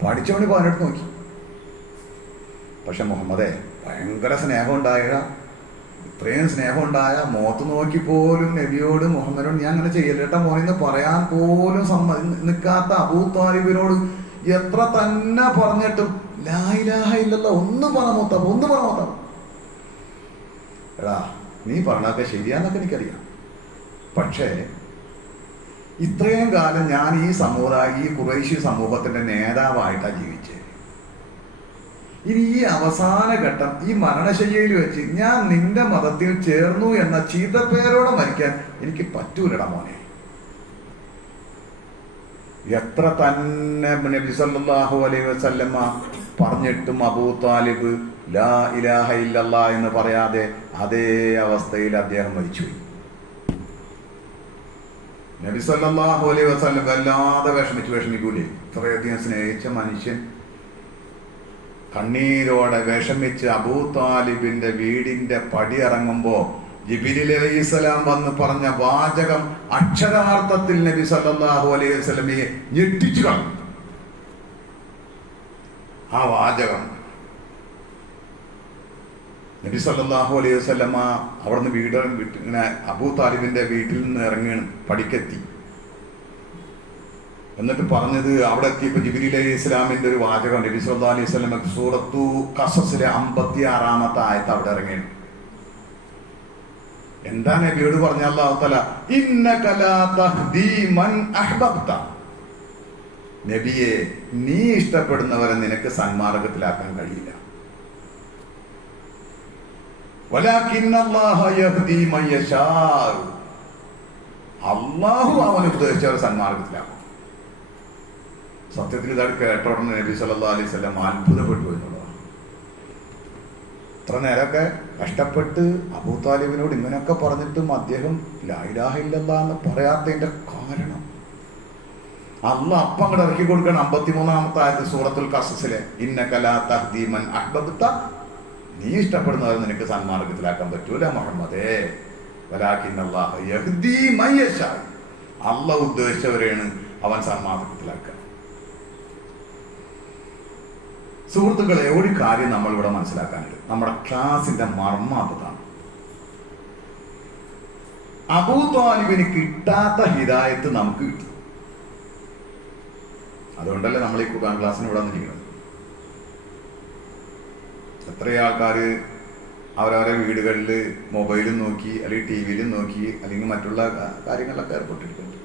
പഠിച്ച പണി 18 നോക്കി. പക്ഷെ മുഹമ്മദേ ഭയങ്കര സ്നേഹം ഉണ്ടായ, ഇത്രയും സ്നേഹം ഉണ്ടായ മുഖത്ത് നോക്കി പോലും നബിയോട് മുഹമ്മദിനോട് ഞാൻ അങ്ങനെ ചെയ്യല്ലേട്ട മോനെന്ന് പറയാൻ പോലും നിൽക്കാത്ത അബൂ താലിബിനോട് എത്ര തന്നെ പറഞ്ഞിട്ടും ലാ ഇലാഹ ഇല്ലല്ലാ ഒന്ന് പറ മൂത്താപ്പ, ഒന്ന് പറ മൂത്താപ്പ. എടാ നീ പറഞ്ഞൊക്കെ ശരിയാന്നൊക്കെ എനിക്കറിയാം. പക്ഷേ ഇത്രയും കാലം ഞാൻ ഈ ഖുറൈശി സമൂഹത്തിന്റെ നേതാവായിട്ടാണ് ജീവിച്ചത്. ഇനി ഈ അവസാന ഘട്ടം ഈ മരണശയ്യയിൽ വെച്ച് ഞാൻ നിന്റെ മതത്തിൽ ചേർന്നു എന്ന ചീത്തപ്പേരോടെ മരിക്കാൻ എനിക്ക് പറ്റൂലടാ മോനെ. എത്ര തന്നെ നബി സല്ലല്ലാഹു അലൈഹി വസല്ലമ പറഞ്ഞിട്ടും അബൂ താലിബ് ലാ ഇലാഹ ഇല്ലല്ലാ എന്ന് പറയാതെ അതേ അവസ്ഥയിൽ അദ്ദേഹം മരിച്ചുപോയി. നബി സല്ലല്ലാഹു അലൈഹി വസല്ലം വല്ലാതെ വിഷമിക്കൂലേ? ഇത്രയധികം സ്നേഹിച്ച മനുഷ്യൻ കണ്ണീരോടെ വിഷമിച്ച് അബൂ താലിബിന്റെ വീടിന്റെ പടി ഇറങ്ങുമ്പോ ജിബ്രീൽ അലൈഹിസ്സലാം വന്ന് പറഞ്ഞ വാചകം അക്ഷരാർത്ഥത്തിൽ നബി സല്ലല്ലാഹു അലൈഹി വസല്ലമയെ ഞെട്ടിച്ചു കളഞ്ഞു. ആ വാചകം നബി സല്ലല്ലാഹു അലൈഹി വസല്ലമ അവിടുന്ന് ഇങ്ങനെ അബൂ താലിബിന്റെ വീട്ടിൽ നിന്ന് ഇറങ്ങുകയാണ്, പടിക്കെത്തി. എന്നിട്ട് പറഞ്ഞത് അവിടെ എത്തിയപ്പോൾ ജിബ്രീൽ അലൈഹി ഇസ്ലാമിന്റെ ഒരു വാചകം നബി സല്ലല്ലാഹു അലൈഹി വസല്ലമ സൂറത്തു ഖസസിലെ 56-ാമത്തെ ആയത്ത് അവിടെ ഇറങ്ങിയാണ്. എന്താ നബിയോട് പറഞ്ഞ അല്ലാഹു തആല, ഇന്നക ലാ തഹ്ദീ മൻ അഹ്ബബ്ത, നബിയെ നീ ഇഷ്ടപ്പെടുന്നവരെ നിനക്ക് സന്മാർഗത്തിലാക്കാൻ കഴിയില്ല. വലാകിന്നല്ലാഹ യഹ്ദീ മൻ യശാ, അല്ലാഹു അവനെ ഉദ്ദേശിച്ചവരെ സന്മാർഗത്തിലാക്കും. സത്യത്തിൽ ഇതാണ് കേട്ട ഉടനെ നബി സല്ലല്ലാഹു അലൈഹി വസല്ലം അത്ഭുതപ്പെട്ടു എന്നുള്ളതാണ്. ഇത്ര നേരമൊക്കെ കഷ്ടപ്പെട്ട് അബൂ താലിബിനോട് ഇങ്ങനെയൊക്കെ പറഞ്ഞിട്ടും അദ്ദേഹം ലാ ഇലാഹ ഇല്ലല്ലാഹ് എന്ന് പറയാത്തതിന്റെ കാരണം അല്ലാഹ് അപ്പം അങ്ങോട്ട് ഇറക്കി കൊടുക്കണം. 53-ാമത്തെ ആയത്ത് സൂറത്തുൽ ഖസസിലെ ഇന്നക ലാ തഹ്ദീ മൻ അഹ്ബബ്ത, നീ ഇഷ്ടപ്പെടുന്നവരെ നിനക്ക് സന്മാർഗത്തിലാക്കാൻ പറ്റൂല മുഹമ്മദേ, വലാകിന്നല്ലാഹ യഹ്ദീ മൻ യശാ, അല്ലാഹ് ഉദ്ദേശിച്ചവരെയാണ് അവൻ സന്മാർഗത്തിലാക്കുക. സുഹൃത്തുക്കളെ, ഒരു കാര്യം നമ്മൾ ഇവിടെ മനസ്സിലാക്കാനുണ്ട്. നമ്മുടെ ക്ലാസിന്റെ മർമ്മ അതാണ്. അബൂ താലിബിന് കിട്ടാത്ത ഹിദായത്ത് നമുക്ക് കിട്ടി. അതുകൊണ്ടല്ലേ നമ്മൾ ഈ ഖുർആൻ ക്ലാസ്സിന് ഇവിടെ വന്നിരിക്കുന്നത്. എത്രയോ ആൾക്കാര് അവരവരെ വീടുകളിൽ മൊബൈലും നോക്കി അല്ലെങ്കിൽ ടി വിയിലും നോക്കി അല്ലെങ്കിൽ മറ്റുള്ള കാര്യങ്ങളിലൊക്കെ ഏർപ്പെട്ടിരിക്കുന്നു.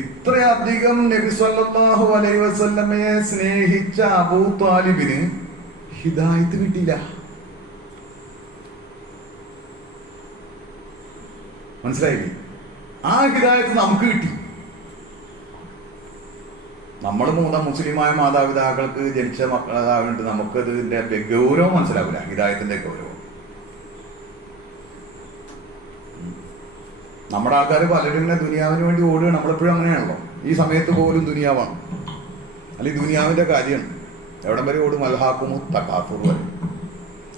ഇത്രയധികം നബി സല്ലല്ലാഹു അലൈഹി വസല്ലമയെ സ്നേഹിച്ച അബൂ താലിബിന് ഹിദായത്ത് കിട്ടിയില്ല. മനസ്സിലായില്ലേ? ആ ഹിദായത്ത് നമുക്ക് കിട്ടി. നമ്മൾ മുസ്ലിമായ മാതാപിതാക്കൾക്ക് ജനിച്ച മക്കളാകൊണ്ട് നമുക്കതിന്റെ ഗൗരവം മനസ്സിലാവില്ല, ഹിദായത്തിന്റെ ഗൗരവം. നമ്മുടെ ആൾക്കാർ പലരും ഇങ്ങനെ ദുനിയാവിന് വേണ്ടി ഓടുക. നമ്മളെപ്പോഴും അങ്ങനെയാണല്ലോ. ഈ സമയത്ത് പോലും ദുനിയാവാണ്, അല്ലെങ്കിൽ ദുനിയാവിന്റെ കാര്യമാണ്. എവിടം വരെ ഓടും? അൽഹാക്കുമു തകാസുർ വരെ,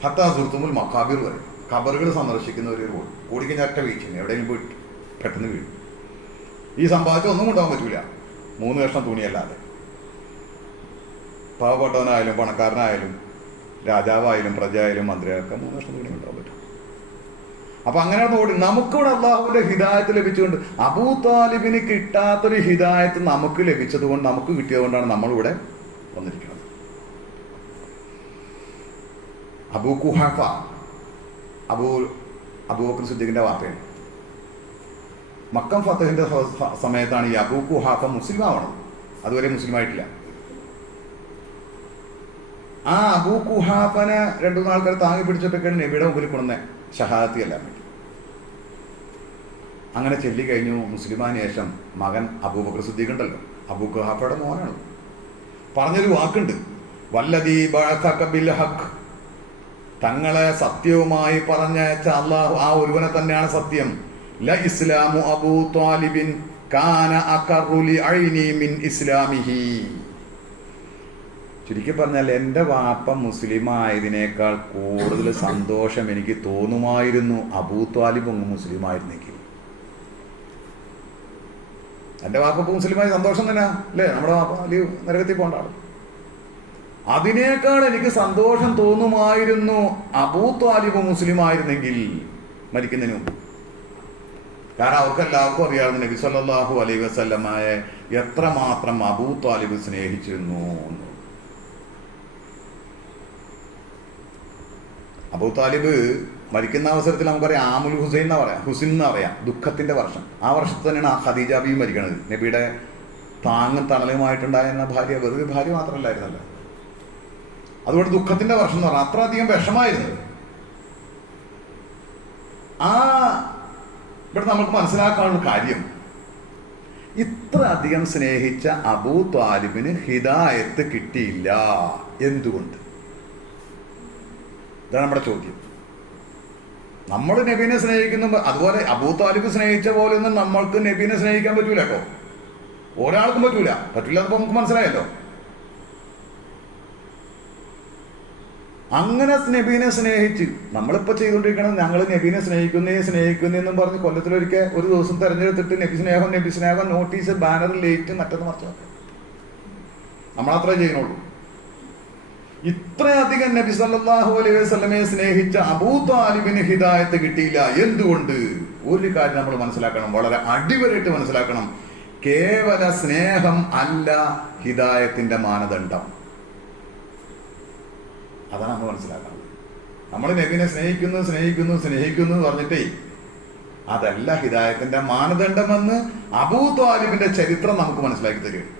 ഹത്താ സുർത്തുമുൽ മഖാബിർ വരെ. ഖബറുകൾ സന്ദർശിക്കുന്നവർ ഓടും. ഓടിക്കഴിഞ്ഞാൽ ഒറ്റ വീഴ്ച, എവിടെയെങ്കിലും പോയിട്ട് പെട്ടെന്ന് വീഴും. ഈ സമ്പാദിച്ച ഒന്നും കൊണ്ടുപോകാൻ പറ്റൂല, 3 കഷ്ണം തുണിയല്ലാതെ. പാവപ്പെട്ടവനായാലും പണക്കാരനായാലും രാജാവായാലും പ്രജയായാലും മന്ത്രിയായാലും 3 കഷ്ണം തുണി കൊണ്ടുപോകാൻ പറ്റും. അപ്പൊ അങ്ങനെ ഓടി. നമുക്കിവിടെ അള്ളാഹുവിന്റെ ഹിദായത്ത് ലഭിച്ചുകൊണ്ട്, അബൂ താലിബിന് കിട്ടാത്തൊരു ഹിദായത്ത് നമുക്ക് ലഭിച്ചത് കൊണ്ട്, നമുക്ക് കിട്ടിയതുകൊണ്ടാണ് നമ്മളിവിടെ വന്നിരിക്കുന്നത്. അബൂ ഖുഹാഫ അബൂബക്കർ സിദ്ദീഖിന്റെ വാർത്തയാണ്. മക്കം ഫത്തഹിന്റെ സമയത്താണ് ഈ അബൂ ഖുഹാഫ മുസ്ലിം ആവണം. അതുവരെ മുസ്ലിം ആയിട്ടില്ല. ആ അബൂ ഖുഹാഫനെ 2-3 ആൾക്കാർ താങ്ങി പിടിച്ചിട്ടൊക്കെയാണ് നബിയുടെ മുമ്പിൽ കൊണ്ടുവന്ന ഷഹാദത്തി എല്ലാം വേണ്ടി. അങ്ങനെ ചൊല്ലിക്കഴിഞ്ഞു. മുസ്ലിമാന് ശേഷം മകൻ അബൂബക്കർ സിദ്ദീഖ് ഉണ്ടല്ലോ, അബൂ ഖുഹാഫയുടെ മോനാണ്. പറഞ്ഞൊരു വാക്കുണ്ട്, വല്ലദീ ബഅസക ബിൽ ഹഖ്, തങ്ങളെ സത്യവുമായി പറഞ്ഞയച്ച അല്ലാഹു ആ ഒരുവനെ തന്നെയാണ് സത്യം. ല ഇസ്ലാമു അബൂ താലിബിൻ കാന അഖറു ലി ഐനി മിൻ ഇസ്ലാമിഹി. ചുരുക്കി പറഞ്ഞാൽ എൻ്റെ വാപ്പ മുസ്ലിം ആയതിനേക്കാൾ കൂടുതൽ സന്തോഷം എനിക്ക് തോന്നുമായിരുന്നു അബൂ താലിബ് മുസ്ലിം ആയിരുന്നെങ്കിൽ. എൻ്റെ വാപ്പ മുസ്ലിമായി സന്തോഷം തന്നെ അല്ലേ? നമ്മുടെ വാപ്പ അല്ലെങ്കിൽ നരകത്തിൽ പോകേണ്ട ആള്. അതിനേക്കാൾ എനിക്ക് സന്തോഷം തോന്നുമായിരുന്നു അബൂ താലിബ് മുസ്ലിം ആയിരുന്നെങ്കിൽ, മരിക്കുന്നതിന് മുമ്പ്. കാരണം അവർക്ക് എല്ലാവർക്കും അറിയാവുന്ന നബി സല്ലല്ലാഹു അലൈഹി വസല്ലമയെ എത്രമാത്രം അബൂ താലിബ് സ്നേഹിച്ചിരുന്നു. അബൂ താലിബ് മരിക്കുന്ന അവസരത്തിൽ നമുക്കറിയാം ആമുൽ ഹുസൈൻ എന്നാ പറയാം, ഹുസൈൻ എന്ന് പറയാം, ദുഃഖത്തിന്റെ വർഷം. ആ വർഷത്തിൽ തന്നെയാണ് ആ ഖദീജ ബീവി മരിക്കണത്. നബിയുടെ താങ്ങും തണലുമായിട്ടുണ്ടായിരുന്ന ഭാര്യ വെറുതെ ഭാര്യ മാത്രമല്ലായിരുന്നല്ലോ. അതുകൊണ്ട് ദുഃഖത്തിന്റെ വർഷം എന്ന് പറഞ്ഞാൽ അത്രയധികം വിഷമായിരുന്നു. ആ ഇവിടെ നമുക്ക് മനസ്സിലാക്കാനുള്ള കാര്യം, ഇത്ര അധികം സ്നേഹിച്ച അബൂ താലിബിന് ഹിദായത്ത് കിട്ടിയില്ല. എന്തുകൊണ്ട്? ഇതാണ് നമ്മുടെ ചോദ്യം. നമ്മൾ നബീനെ സ്നേഹിക്കുന്ന അതുപോലെ അബൂ താലിബ് സ്നേഹിച്ച പോലെ ഒന്നും നമ്മൾക്ക് നബീനെ സ്നേഹിക്കാൻ പറ്റൂല കേട്ടോ. ഒരാൾക്കും പറ്റൂല. പറ്റില്ല നമുക്ക് മനസ്സിലായല്ലോ. അങ്ങനെ നബീനെ സ്നേഹിച്ച് നമ്മളിപ്പോ ചെയ്തുകൊണ്ടിരിക്കണം, ഞങ്ങൾ നബീനെ സ്നേഹിക്കുന്നേന്നും പറഞ്ഞ് കൊല്ലത്തിലൊരിക്കൽ ഒരു ദിവസം തെരഞ്ഞെടുത്തിട്ട് നബി സ്നേഹം നോട്ടീസ്, ബാനർ, ലേറ്റ്, മറ്റൊന്ന് മറിച്ച് നമ്മളത്രേ ചെയ്യുന്നുള്ളൂ. ഇത്രയധികം നബി സല്ലല്ലാഹു അലൈഹി വസല്ലമയെ സ്നേഹിച്ച അബൂ താലിബിന് ഹിദായത്ത് കിട്ടിയില്ല. എന്തുകൊണ്ട്? ഒരു കാര്യം നമ്മൾ മനസ്സിലാക്കണം, വളരെ അടിവരായിട്ട് മനസ്സിലാക്കണം. കേവല സ്നേഹം അല്ല ഹിദായത്തിന്റെ മാനദണ്ഡം. അതാണ് നമ്മൾ മനസ്സിലാക്കണം. നമ്മൾ നബിനെ സ്നേഹിക്കുന്നു പറഞ്ഞിട്ടേ അതല്ല ഹിദായത്തിന്റെ മാനദണ്ഡമെന്ന് അബൂ താലിബിന്റെ ചരിത്രം നമുക്ക് മനസ്സിലാക്കി തരികയാണ്.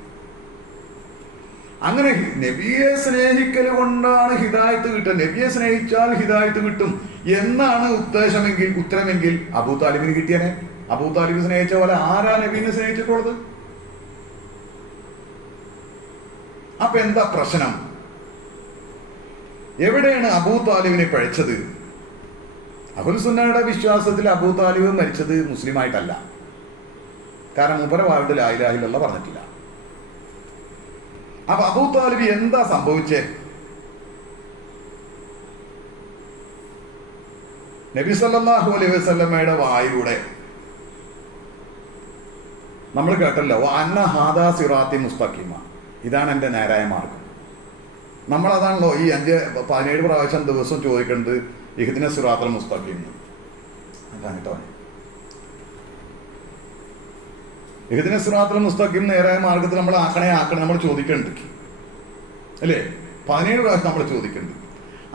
അങ്ങനെ നബിയെ സ്നേഹിക്കൽ കൊണ്ടാണ് ഹിദായത്ത് കിട്ടുക, നബിയെ സ്നേഹിച്ചാൽ ഹിദായത്ത് കിട്ടും എന്നാണ് ഉത്തരമെങ്കിൽ അബൂ താലിബിന് കിട്ടിയനെ. അബൂ താലിബ് സ്നേഹിച്ച പോലെ ആരാ നബീനെ സ്നേഹിച്ചിട്ടുള്ളത്? അപ്പൊ എന്താ പ്രശ്നം? എവിടെയാണ് അബൂ താലിബിനെ പഴിച്ചത്? അഹ്ലുസ് സുന്നയുടെ വിശ്വാസത്തിൽ അബൂ താലിബ് മരിച്ചത് മുസ്ലിമായിട്ടല്ല. കാരണം മൂപ്പരെ വായോട് ലാ ഇലാഹ ഇല്ലല്ലാഹ് പറഞ്ഞിട്ടില്ല. അപ്പൊ അബൂ താലിബ് എന്താ സംഭവിച്ചേ? നബി സല്ലല്ലാഹു അലൈഹി വസല്ലമയുടെ വായിലൂടെ നമ്മൾ കേട്ടല്ലോ, അന്ന ഹാദാ സിറാത്തി മുസ്തഖീമ, ഇതാണ് എന്റെ നേരായ മാർഗം. നമ്മളതാണല്ലോ ഈ 17 പ്രാവശ്യം ദിവസം ചോദിക്കേണ്ടത്, ഇഹ്ദിന സിറാത്തുൽ മുസ്തഖീം. അതാണ് കേട്ടോ, ഇഹ്ദിന സിറാത്തുൽ മുസ്തഖീം, നേരായ മാർഗത്തിൽ നമ്മൾ ആക്കണേ നമ്മൾ ചോദിക്കേണ്ടത് അല്ലേ? 17 പ്രാവശ്യം നമ്മൾ ചോദിക്കേണ്ടത്.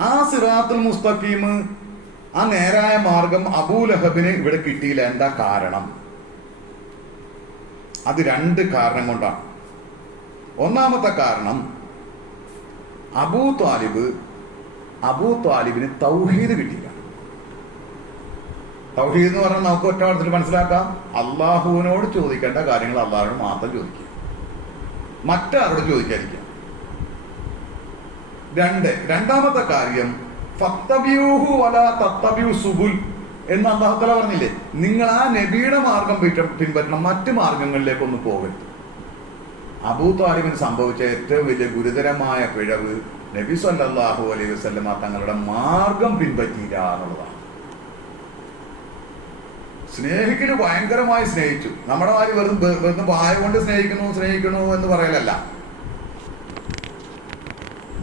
ആ സിറാത്തുൽ മുസ്തഖീം, ആ നേരായ മാർഗം അബൂ ലഹബിന് ഇവിടെ കിട്ടിയില്ല. എന്താ കാരണം? അത് 2 കാരണം കൊണ്ടാണ്. ഒന്നാമത്തെ കാരണം, അബൂ താലിബിന് തൗഹീദ് കിട്ടിയില്ല. തൗഹീദ് എന്ന് പറഞ്ഞാൽ നമുക്ക് ഒറ്റ വാർത്തയിൽ മനസ്സിലാക്കാം, അള്ളാഹുവിനോട് ചോദിക്കേണ്ട കാര്യങ്ങൾ അള്ളാഹുവിനോട് മാത്രം ചോദിക്കുക, മറ്റാരോട് ചോദിക്കാതിരിക്കുക. രണ്ടാമത്തെ കാര്യം, ഫത്തബിയൂഹു വലാ തത്തബിയു സുബുൽ എന്ന് അല്ലാഹു തആല പറഞ്ഞില്ലേ, നിങ്ങൾ ആ നബിയുടെ മാർഗം പിൻപറ്റണം, മറ്റു മാർഗങ്ങളിലേക്കൊന്നും പോകരുത്. അബൂ താലിബിന് സംഭവിച്ച ഏറ്റവും വലിയ ഗുരുതരമായ പിഴവ് നബി സല്ലല്ലാഹു അലൈഹി വസല്ലമ തങ്ങളുടെ മാർഗം പിൻപറ്റിയില്ല എന്നുള്ളതാണ്. സ്നേഹിക്കല് ഭയങ്കരമായി സ്നേഹിച്ചു. നമ്മുടെ മാതിരി വെറുതെ വായ കൊണ്ട് സ്നേഹിക്കണു എന്ന് പറയലല്ല,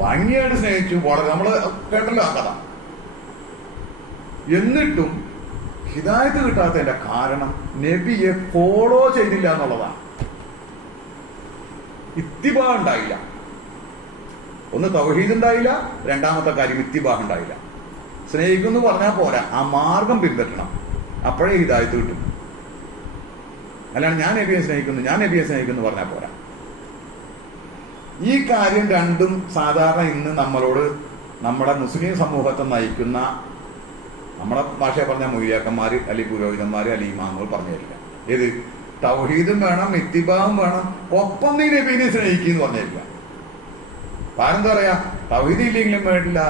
ഭംഗിയായിട്ട് സ്നേഹിച്ചു. വളരെ നമ്മള് കേട്ടല്ലോ ആ കഥ. എന്നിട്ടും ഹിദായത്ത് കിട്ടാത്തതിന്റെ കാരണം നബിയെ ഫോളോ ചെയ്തില്ല എന്നുള്ളതാണ്. ഇത്തിബാ ഉണ്ടായില്ല. ഒന്ന് തൗഹീദ് ഉണ്ടായില്ല, രണ്ടാമത്തെ കാര്യം ഇത്തിബാ ഉണ്ടായില്ല. സ്നേഹിക്കുന്നു പറഞ്ഞാൽ പോരാ, ആ മാർഗം പിൻപറ്റണം, അപ്പോഴേ ഹിദായത്ത് കിട്ടും. അല്ലാണ്ട് ഞാൻ നബിയെ സ്നേഹിക്കുന്നു പറഞ്ഞാൽ പോരാ. ഈ കാര്യം രണ്ടും സാധാരണ ഇന്ന് നമ്മളോട് നമ്മുടെ മുസ്ലിം സമൂഹത്തെ നയിക്കുന്ന, നമ്മുടെ ഭാഷയെ പറഞ്ഞ മൊയ്യാക്കന്മാര് അല്ലെങ്കിൽ പുരോഹിതന്മാര് അല്ലെങ്കിൽ ഇമാമുകൾ പറഞ്ഞു തരില്ല. ഏത്? തൗഹീദും വേണം, ഇത്തിബാവും വേണം, ഒപ്പം നീ നബീനെ സ്നേഹിക്കുന്നു പറഞ്ഞില്ല. പാരെന്താ പറയാ, തൗഹീദ് ഇല്ലെങ്കിലും വേണ്ടില്ല,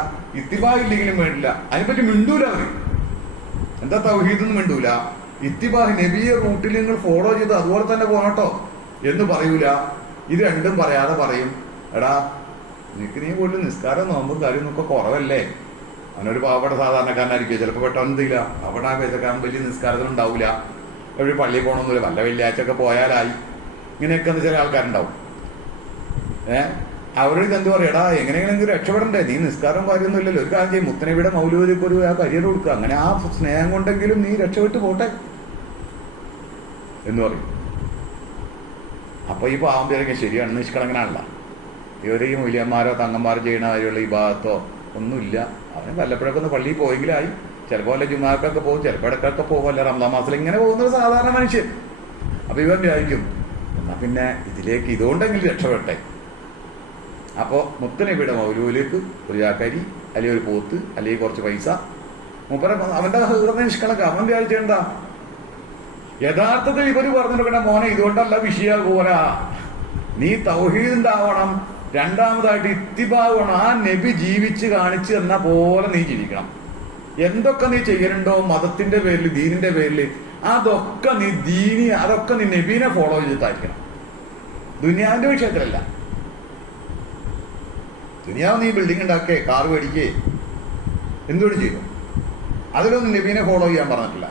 ഇത്തിബാ ഇല്ലെങ്കിലും വേണ്ടില്ല, അതിനെപ്പറ്റി മിണ്ടൂല അവര്. എന്താ തൗഹീദ് ഒന്നും മിണ്ടൂല, ഇത്തിബാ നബിയെ റൂട്ടിൽ നിങ്ങൾ ഫോളോ ചെയ്ത് അതുപോലെ തന്നെ പോകട്ടോ എന്ന് പറയൂല. ഇത് രണ്ടും പറയാതെ പറയും, എടാ നിനക്ക് നീ പോലും നിസ്കാരം നോമ്പും കാര്യമൊക്കെ കുറവല്ലേ, അവനൊരു പാവപ്പെട്ട സാധാരണക്കാരനായിരിക്കും, ചിലപ്പോൾ പെട്ടെന്നില്ല അവിടെ വേദക്കാരൻ വലിയ നിസ്കാരത്തിൽ ഉണ്ടാവില്ല, ഒരു പള്ളിയിൽ പോകണമെന്നില്ല, വല്ല വെള്ളിയാഴ്ച ഒക്കെ പോയാലായി, ഇങ്ങനെയൊക്കെ ചില ആൾക്കാരുണ്ടാവും. അവരോട് ഇതെന്ത് പറയടാ, എങ്ങനെയെങ്കിലും രക്ഷപ്പെടണ്ടേ, നീ നിസ്കാരം കാര്യമൊന്നും ഇല്ലല്ലോ, ഒരു കാര്യം ചെയ്യും, മുത്തനബിയുടെ മൗലൂദിക്ക് ഒരു ആ കരിയർ കൊടുക്കുക, അങ്ങനെ ആ സ്നേഹം കൊണ്ടെങ്കിലും നീ രക്ഷപ്പെട്ട് പോട്ടെ എന്ന് പറയും. അപ്പൊ ഈ പാവം പേരൊക്കെ ശരിയാണ്, നിഷ്കളങ്കനാണല്ല. ഇവര് ഈ മൂല്യന്മാരോ തങ്ങന്മാരോ ചെയ്യണ കാര്യമുള്ള ഈ ഭാഗത്തോ ഒന്നുമില്ല. അവന് വല്ലപ്പോഴൊക്കെ ഒന്ന് പള്ളിയിൽ പോയെങ്കിലായി, ചിലപ്പോൾ വല്ല ജുമാക്കൊക്കെ പോകും, ചിലപ്പോൾ ഇടക്കൊക്കെ പോകും, അല്ല റമദാൻ മാസത്തിൽ ഇങ്ങനെ പോകുന്നത് സാധാരണ മനുഷ്യൻ. അപ്പൊ ഇവൻ വിചാരിക്കും എന്നാ പിന്നെ ഇതിലേക്ക് ഇതുകൊണ്ടെങ്കിലും രക്ഷപ്പെട്ടെ. അപ്പോ മുത്തനബിയുടെ മൗലൂദിലേക്ക് ഒരു ചാക്കരി അല്ലെങ്കിൽ ഒരു പോത്ത് അല്ലെങ്കിൽ കുറച്ച് പൈസ, മൂപ്പര അവന്റെ ഹൃദയ നിഷ്കളങ്ക, അവൻ വിചാരിച്ചേണ്ട. യഥാർത്ഥത്തിൽ ഇവര് പറഞ്ഞിരിക്കണ മോനെ ഇതുകൊണ്ടല്ല വിഷയ പോരാ, നീ തൗഹീദിന്റെ ആവണം, രണ്ടാമതായിട്ട് ഇത്തിബാവാണ്. ആ നബി ജീവിച്ച് കാണിച്ചു തന്ന പോലെ നീ ജീവിക്കണം. എന്തൊക്കെ നീ ചെയ്യലുണ്ടോ മതത്തിന്റെ പേരിൽ, ദീനിന്റെ പേരിൽ, അതൊക്കെ നീ നബീനെ ഫോളോ ചെയ്തിട്ടായിരിക്കണം. ദുനിയാവിന്റെ വിഷയത്തിലല്ല. ദുനിയാവ് നീ ബിൽഡിംഗ് ഉണ്ടാക്കേ, കാർ മേടിക്കേ, എന്തുകൊണ്ട് ചെയ്യും, അതിലൊന്നും നബീനെ ഫോളോ ചെയ്യാൻ പറഞ്ഞിട്ടില്ല.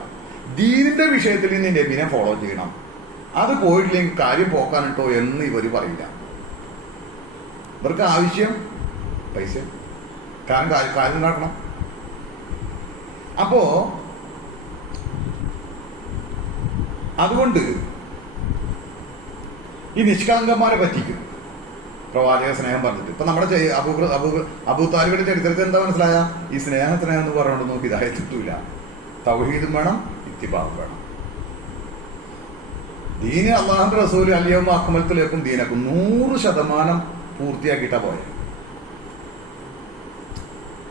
ദീനിന്റെ വിഷയത്തിൽ നീ നബീനെ ഫോളോ ചെയ്യണം. അത് പോയിട്ടില്ലെങ്കിൽ കാര്യം പോക്കാനിട്ടോ എന്ന് ഇവര് പറയില്ല. ഇവർക്ക് ആവശ്യം പൈസ, കാര്യം ഉണ്ടാക്കണം. അപ്പോ അതുകൊണ്ട് ഈ നിഷ്കളങ്കന്മാരെ പറ്റിക്കും പ്രവാചക സ്നേഹം പറഞ്ഞിട്ട്. ഇപ്പൊ നമ്മുടെ അബൂ താലിബിന്റെ ചരിത്രത്തിൽ എന്താ മനസ്സിലായ? ഈ സ്നേഹം എന്ന് പറഞ്ഞുകൊണ്ട് നോക്കി ഹിദായത്ത് കിട്ടൂല. തൗഹീദും വേണം, ഇത്തിബാഉം വേണം. ദീന് അല്ലാഹുവിന്റെ റസൂൽ അൽയൗമ അക്മൽതു ലക്കും ദീനക്കും 100% പൂർത്തിയാക്കിയിട്ടാ പോയത്.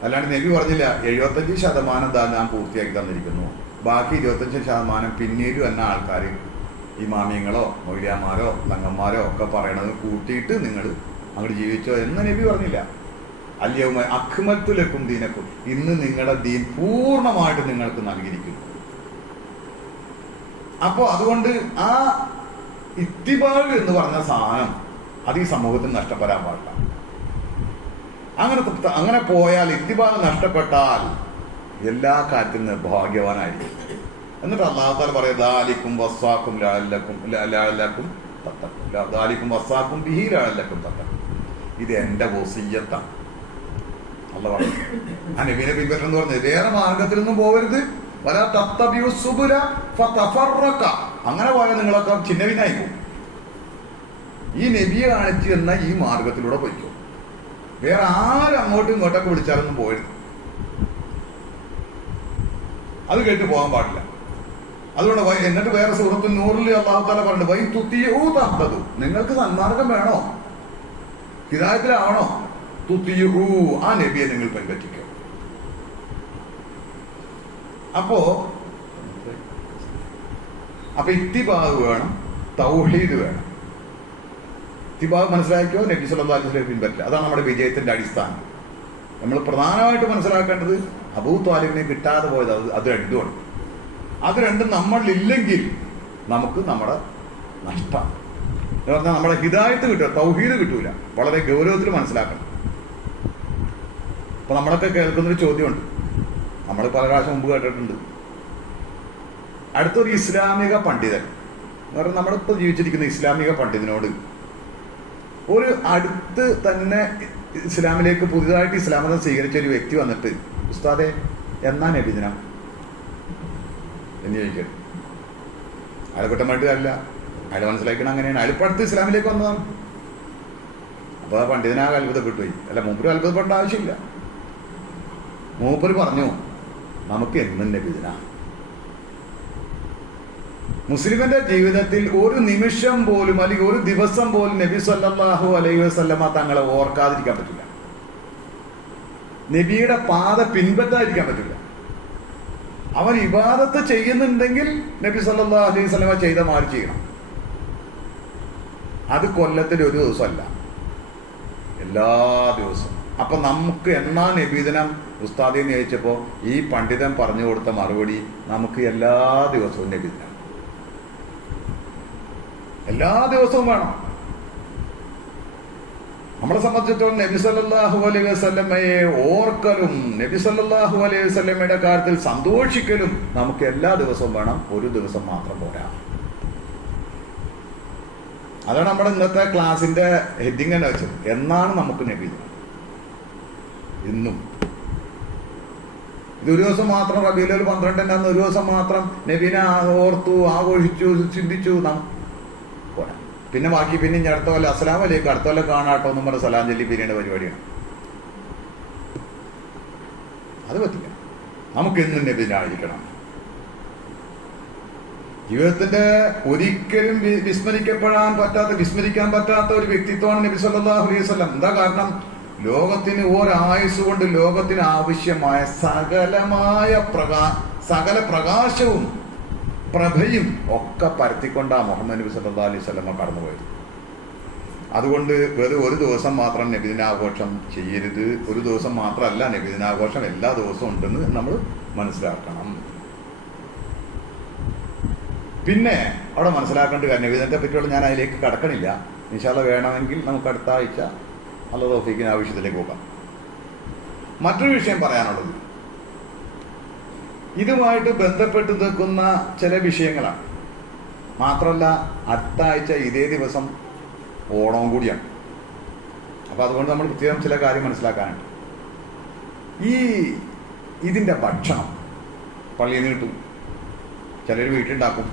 അല്ലാണ്ട് നബി പറഞ്ഞില്ല 75% താ ഞാൻ പൂർത്തിയാക്കി തന്നിരിക്കുന്നു, ബാക്കി 25% പിന്നീട് തന്നെ ആൾക്കാർ ഇമാമിയങ്ങളോ മൗലിയാമാരോ തങ്ങന്മാരോ ഒക്കെ പറയണത് കൂട്ടിയിട്ട് നിങ്ങൾ അങ്ങോട്ട് ജീവിച്ചോ എന്ന് നബി പറഞ്ഞില്ല. അല്യൗമ അക്മൽതു ലക്കും ദീനക്കും, ഇന്ന് നിങ്ങളുടെ ദീൻ പൂർണ്ണമായിട്ട് നിങ്ങൾക്ക് നൽകിയിരിക്കുന്നു. അപ്പോ അതുകൊണ്ട് ആ ഇത്തിബാഅ് എന്ന് പറഞ്ഞ സാധനം അത് ഈ സമൂഹത്തിൽ നഷ്ടപ്പെടാൻ പാടില്ല. അങ്ങനെ പോയാൽ, ഇത്തിബാഅ് നഷ്ടപ്പെട്ടാൽ എല്ലാ കാര്യത്തിലും നിർഭാഗ്യവാനായിരിക്കും. എന്നിട്ട് അല്ലാഹു തആല പറയുക ദാലിക്കും വസ്സാക്കും ലഅല്ലക്കും തത്തഖൂൻ, ദാലിക്കും വസ്സാക്കും ബിഹി ലഅല്ലക്കും തത്തഖൂൻ, ഇത് എന്റെ വസിയ്യത്താണ്. അല്ലാഹു പറഞ്ഞു ആ നബിയെ പിൻപറ്റണം എന്ന് പറഞ്ഞത് വേറെ മാർഗത്തിലൊന്നും പോകരുത്. വലാ തത്തബിഉ സുബുല ഫതഫറക, അങ്ങനെ പോയാൽ നിങ്ങളൊക്കെ ചിന്നവിനായി പോകും. ഈ നബിയെ കാണിച്ചു തന്ന ഈ മാർഗത്തിലൂടെ പോയിക്കോ. വേറെ ആരും അങ്ങോട്ടും ഇങ്ങോട്ടൊക്കെ വിളിച്ചാലൊന്നും പോകരുത്. അത് കേട്ട് പോകാൻ പാടില്ല. അതുകൊണ്ട് എന്നിട്ട് വേറെ സൂറത്തുൽ നൂറിൽ അല്ലാഹു തആല പറഞ്ഞു വൈ തുതിഉ തഹ്തദു, നിങ്ങൾക്ക് സന്മാർഗം വേണോ, ഹിദായത്തിലാവണോ, തുതിഉ, ആ നബിയെ നിങ്ങൾ പിൻപറ്റിക്കോ. അപ്പോ ഇത്തിബാഅ് വേണം, തൗഹീദ് വേണം. ഇത്തിബാഅ് മനസ്സിലാക്കിയോ, നബി സല്ലല്ലാഹു അലൈഹി വസല്ലം പിൻപറ്റില്ല. അതാണ് നമ്മുടെ വിജയത്തിന്റെ അടിസ്ഥാനം. നമ്മൾ പ്രധാനമായിട്ട് മനസ്സിലാക്കേണ്ടത് അബൂ ത്വാലിബിനെ കിട്ടാതെ പോയത് അത് രണ്ടുമാണ്. അത് രണ്ടും നമ്മളില്ലെങ്കിൽ നമുക്ക് നമ്മുടെ നഷ്ടമാണ്. എന്ന് പറഞ്ഞാൽ നമ്മുടെ ഹിദായത്ത് കിട്ടുക, തൗഹീദ് കിട്ടൂല. വളരെ ഗൗരവത്തിൽ മനസ്സിലാക്കണം. അപ്പൊ നമ്മളൊക്കെ കേൾക്കുന്നൊരു ചോദ്യമുണ്ട്, നമ്മൾ പല പ്രാവശ്യം മുമ്പ് കേട്ടിട്ടുണ്ട്. അടുത്തൊരു ഇസ്ലാമിക പണ്ഡിതൻ എന്ന് പറഞ്ഞാൽ നമ്മളിപ്പോൾ ജീവിച്ചിരിക്കുന്ന ഇസ്ലാമിക പണ്ഡിതനോട് ഒരു അടുത്ത് തന്നെ ഇസ്ലാമിലേക്ക് പുതിയതായിട്ട് ഇസ്ലാമതം സ്വീകരിച്ച ഒരു വ്യക്തി വന്നിട്ട് ഉസ്താദെ എന്നാ നബിദിനം എന്ന് ചോദിക്കരുത്. അയാളെ കുറ്റമായിട്ട് കാര്യമില്ല, അയാൾ മനസ്സിലാക്കണം അങ്ങനെയാണ്. അയാൾ ഇപ്പം അടുത്ത് ഇസ്ലാമിലേക്ക് വന്നതാണ്. അപ്പോൾ ആ പണ്ഡിതനാകെ അത്ഭുതപ്പെട്ടു പോയി. അല്ല, മൂപ്പര് അത്ഭുതപ്പെടേണ്ട ആവശ്യമില്ല. മൂപ്പര് പറഞ്ഞു നമുക്ക് എന്നും നബിദിന. മുസ്ലിമിന്റെ ജീവിതത്തിൽ ഒരു നിമിഷം പോലും അല്ലെങ്കിൽ ഒരു ദിവസം പോലും നബി സല്ലല്ലാഹു അലൈഹി വസല്ലമ തങ്ങളെ ഓർക്കാതിരിക്കാൻ പറ്റില്ല. നബിയുടെ പാത പിൻപറ്റാതിരിക്കാൻ പറ്റില്ല. അവൻ ഇബാദത്ത് ചെയ്യുന്നുണ്ടെങ്കിൽ നബി സല്ലല്ലാഹു അലൈഹി വസല്ലമ ചെയ്ത മാറി ചെയ്യണം. അത് കൊല്ലത്തിൽ ഒരു ദിവസമല്ല, എല്ലാ ദിവസവും. അപ്പൊ നമുക്ക് എന്നാ നബിദിനം ഉസ്താദിനെ ചോദിച്ചപ്പോ ഈ പണ്ഡിതൻ പറഞ്ഞു കൊടുത്ത മറുപടി നമുക്ക് എല്ലാ ദിവസവും നബിദിനം, എല്ലാ ദിവസവും വേണം. നമ്മളെ സംബന്ധിച്ചിടത്തോളം നബി സല്ലല്ലാഹു അലൈഹി വസല്ലമയെ ഓർക്കലും നബി സല്ലല്ലാഹു അലൈഹി വസല്ലമയുടെ കാര്യത്തിൽ സന്തോഷിക്കലും നമുക്ക് എല്ലാ ദിവസവും വേണം, ഒരു ദിവസം മാത്രം പോരാ. അതാണ് നമ്മുടെ ഇന്നത്തെ ക്ലാസിന്റെ ഹെഡിങ് തന്നെ വെച്ചത്. എന്നാണ് നമുക്ക് നബിദിനം? ഇന്നും. ഇത് ഒരു ദിവസം മാത്രം റബീഉൽ അവ്വൽ 12 ഒരു ദിവസം മാത്രം നബിനെ ഓർത്തു ആഘോഷിച്ചു ചിന്തിച്ചു പോരാ. പിന്നെ ബാക്കി പിന്നെ ഇനി അടുത്ത കൊല്ലം അസ്സലാമു അലൈക്കും, അടുത്ത കൊല്ലം കാണാട്ടോ എന്നും പറഞ്ഞ സലാം ചൊല്ലി പിരിയേണ്ട പരിപാടിയാണ്. അത് പറ്റില്ല. നമുക്ക് എന്നും നബിദിനായിരിക്കണം. ജീവിതത്തിന്റെ ഒരിക്കലും വിസ്മരിക്കാൻ പറ്റാത്ത ഒരു വ്യക്തിത്വമാണ് നബി സല്ലല്ലാഹു അലൈഹി വസല്ലം. എന്താ കാരണം? ലോകത്തിന് ഒരായുസ് കൊണ്ട് ലോകത്തിന് ആവശ്യമായ സകല പ്രകാശവും പ്രഭയും ഒക്കെ പരത്തിക്കൊണ്ടാ മുഹമ്മദ് നബി സല്ലല്ലാഹു അലൈഹി വസല്ലം കടന്നുപോയത്. അതുകൊണ്ട് വെറും ഒരു ദിവസം മാത്രം നബിദിനാഘോഷം ചെയ്യരുത്. ഒരു ദിവസം മാത്രമല്ല നബിദിനാഘോഷം, എല്ലാ ദിവസവും ഉണ്ടെന്ന് നമ്മൾ മനസ്സിലാക്കണം. പിന്നെ അവിടെ മനസ്സിലാക്കേണ്ട കാര്യം, നബിദിനത്തെ പറ്റിയുള്ള ഞാൻ അതിലേക്ക് കടക്കണില്ല. ഇൻഷാ അല്ലാഹ് വേണമെങ്കിൽ നമുക്ക് അടുത്ത ആഴ്ച അല്ലാഹു തൗഫീഖിന് ആവശ്യത്തിലേക്ക് പോകാം. മറ്റൊരു വിഷയം പറയാനുള്ളത് ഇതുമായിട്ട് ബന്ധപ്പെട്ട് നിൽക്കുന്ന ചില വിഷയങ്ങളാണ്. മാത്രമല്ല അടുത്ത ആഴ്ച ഇതേ ദിവസം ഓണവും കൂടിയാണ്. അപ്പൊ അതുകൊണ്ട് നമ്മൾ പ്രത്യേകം ചില കാര്യം മനസ്സിലാക്കാനുണ്ട്. ഇതിന്റെ ഭക്ഷണം പള്ളിയിൽ നിന്ന് കിട്ടും, ചിലർ വീട്ടിലുണ്ടാക്കും,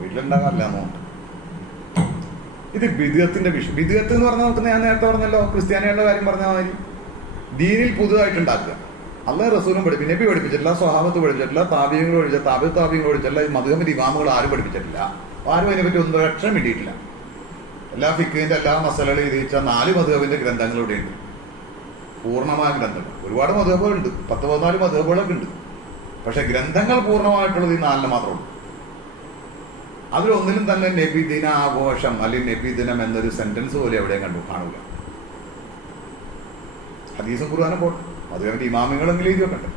വീട്ടിലുണ്ടാകാറില്ല എന്നുണ്ട്. ഇത് ബിദ്അത്തിന്റെ വിഷയം. ബിദ്അത്ത് എന്ന് പറഞ്ഞാൽ നമുക്ക് ഞാൻ നേരത്തെ പറഞ്ഞല്ലോ, ക്രിസ്ത്യാനികളുടെ കാര്യം പറഞ്ഞ മാതിരി ദീനിൽ പുതുതായിട്ടുണ്ടാക്കുക. അള്ളാഹ് റസൂലും പഠിപ്പിച്ചു, നബി പഠിപ്പിച്ചിട്ടില്ല, സ്വഹാബത്ത് പഠിച്ചിട്ടില്ല, താബിയങ്ങൾ പഠിച്ചില്ല, താബിയങ്ങൾ പഠിച്ചിട്ടില്ല, ഈ മദ്ഹബിന്റെ ഇമാമുകൾ ആരും പഠിപ്പിച്ചിട്ടില്ല. ആരും അതിനെപ്പറ്റി ഒന്നും അക്ഷരം കിട്ടിയിട്ടില്ല. എല്ലാ ഫിഖിന്റെ എല്ലാ മസലകളും എഴുതിച്ച 4 മദ്ഹബിന്റെ ഗ്രന്ഥങ്ങൾ ഇവിടെയുണ്ട്, പൂർണ്ണമായ ഗ്രന്ഥങ്ങൾ. ഒരുപാട് മദ്ഹബുകളുണ്ട്, 10-14 മദ്ഹബുകളൊക്കെ ഉണ്ട്. പക്ഷെ ഗ്രന്ഥങ്ങൾ പൂർണ്ണമായിട്ടുള്ളത് ഈ 4 മാത്രമേ ഉള്ളൂ. അതിലൊന്നിലും തന്നെ നബിദിന ആഘോഷം അല്ലെങ്കിൽ നബിദിനം എന്നൊരു സെന്റൻസ് പോലെ എവിടെയും കാണൂല. ഹദീസും ഖുർആനും പോട്ടെ, അതുകൊണ്ട് ഇമാമിങ്ങളെങ്കിലും എഴുതി വെക്കട്ടെ,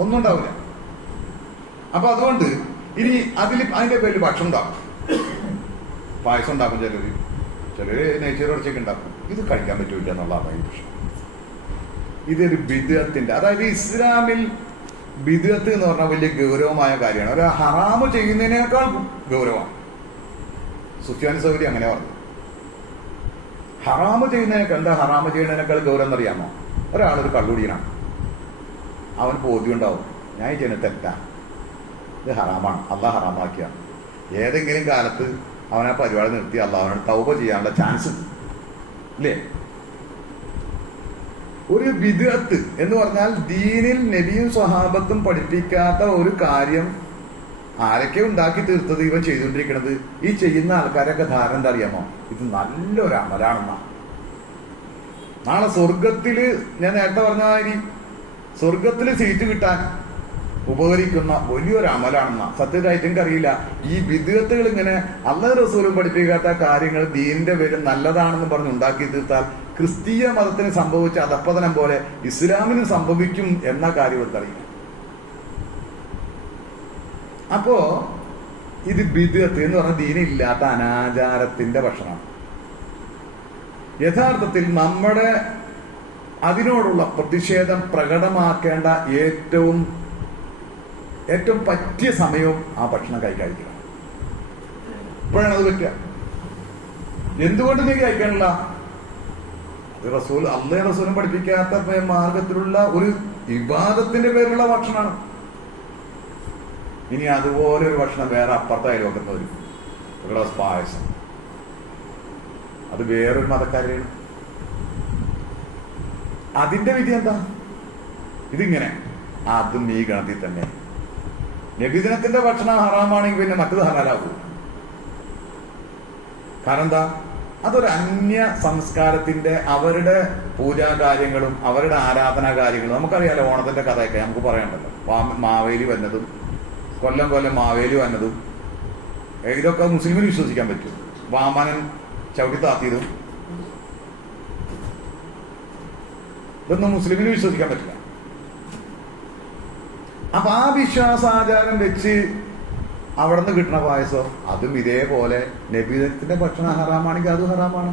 ഒന്നും ഉണ്ടാവില്ല. അപ്പൊ അതുകൊണ്ട് ഇനി അതിന്റെ പേരിൽ ഭക്ഷണം ഉണ്ടാക്കും, പായസം ഉണ്ടാക്കും, ചിലര് നെയ്ച്ചോറിറച്ചിയൊക്കെ ഉണ്ടാക്കും. ഇത് കഴിക്കാൻ പറ്റൂല എന്നുള്ളതാണ് ഈ പ്രശ്നം. ഇതൊരു ബിദ്അത്തിന്റെ, അതായത് ഇസ്ലാമിൽ ബിദ്അത്ത് എന്ന് പറഞ്ഞാൽ വലിയ ഗൗരവമായ കാര്യമാണ്. ഒരു ഹറാമ് ചെയ്യുന്നതിനേക്കാൾ ഗൗരവമാണ്. സുഫിയാൻ സൗരി അങ്ങനെ പറഞ്ഞു. ഹറാമ് ചെയ്യുന്നതിനേക്കാൾ, എന്താ ഹറാമ് ചെയ്യുന്നതിനേക്കാൾ ഗൗരവം എന്നറിയാമോ? ഒരാളൊരു കള്ളുടിയനാണ്, അവൻ ബോധ്യം ഉണ്ടാവും ഞാൻ ഈ ചെയ്യുന്നത് തെറ്റാ, ഇത് ഹറാമാണ്, അള്ളാഹ് ഹറാമാക്കിയാണ്. ഏതെങ്കിലും കാലത്ത് അവൻ ആ പരിപാടി നിർത്തി അള്ളാഹുവിനോട് തൗബ ചെയ്യാനുള്ള ചാൻസ് ഉണ്ട്, ഇല്ലേ? ഒരു ബിദ്അത്ത് എന്ന് പറഞ്ഞാൽ ദീനിൽ നബിയും സ്വഹാബത്തും പഠിപ്പിക്കാത്ത ഒരു കാര്യം ആരൊക്കെ ഉണ്ടാക്കി തീർത്തത് ഇവൻ ചെയ്തുകൊണ്ടിരിക്കുന്നത്. ഈ ചെയ്യുന്ന ആൾക്കാരൊക്കെ ധാരണ എന്താ അറിയാമോ? ഇത് നല്ലൊരു അമലാണെന്നാണ്. നാളെ സ്വർഗത്തില്, ഞാൻ നേരത്തെ പറഞ്ഞ മാതിരി സ്വർഗത്തില് സീറ്റ് കിട്ടാൻ ഉപകരിക്കുന്ന വലിയൊരു അമലാണെന്ന. സത്യമായിട്ട് എനിക്കറിയില്ല, ഈ ബിദ്അത്തുകൾ ഇങ്ങനെ അല്ലാഹു റസൂലും പഠിപ്പിക്കാത്ത കാര്യങ്ങൾ ദീനിന്റെ പേര് നല്ലതാണെന്ന് പറഞ്ഞ് ഉണ്ടാക്കി തീർത്താൽ ക്രിസ്തീയ മതത്തിന് സംഭവിച്ച അധപ്പതനം പോലെ ഇസ്ലാമിന് സംഭവിക്കും എന്ന കാര്യം എനിക്കറിയില്ല. അപ്പോ ഇത് ബിദ്അത്ത് എന്ന് പറഞ്ഞാൽ ദീനില്ലാത്ത അനാചാരത്തിന്റെ ഭക്ഷണമാണ്. യഥാർത്ഥത്തിൽ നമ്മുടെ അതിനോടുള്ള പ്രതിഷേധം പ്രകടമാക്കേണ്ട ഏറ്റവും പറ്റിയ സമയവും ആ ഭക്ഷണം കഴിക്കണം. ഇപ്പോഴാണ് അത് പറ്റുക. എന്തുകൊണ്ട് നീ കഴിക്കാനില്ല? അത് അള്ളാഹുവിന്റെ റസൂലും പഠിപ്പിക്കാത്ത മാർഗത്തിലുള്ള ഒരു ഇബാദത്തിന്റെ പേരിലുള്ള ഭക്ഷണമാണ്. ഇനി അതുപോലെ ഒരു ഭക്ഷണം വേറെ അപ്പുറത്തായി ലോകത്ത് വരും, ഒരു ഗ്ലാസ് പായസം, അത് വേറൊരു മതക്കാരെയാണ്. അതിന്റെ വിധി എന്താ? ഇതിങ്ങനെ അതും ഈ ഗണത്തിൽ തന്നെ. നബിദിനത്തിന്റെ ഭക്ഷണം ഹറാമാണെങ്കിൽ പിന്നെ മറ്റത് ഹലാലാകൂ. കാരണം എന്താ? അതൊരു അന്യ സംസ്കാരത്തിന്റെ, അവരുടെ പൂജാ കാര്യങ്ങളും അവരുടെ ആരാധനാ കാര്യങ്ങളും. നമുക്കറിയാലോ ഓണത്തിന്റെ കഥയൊക്കെ നമുക്ക് പറയണ്ടല്ലോ. മാവേലി വന്നതും കൊല്ലം മാവേലി വന്നതും ഇതൊക്കെ മുസ്ലിമിന് വിശ്വസിക്കാൻ പറ്റും. വാമനൻ ചവിട്ടി താത്തിയതും ഇതൊന്നും മുസ്ലിമിന് വിശ്വസിക്കാൻ പറ്റില്ല. അപ്പൊ ആ വിശ്വാസാചാരം വെച്ച് അവിടെ നിന്ന് കിട്ടുന്ന പായസം അതും ഇതേപോലെ നബിദിനത്തിന്റെ ഭക്ഷണം ഹറാമാണെങ്കിൽ അതും ഹറാമാണ്.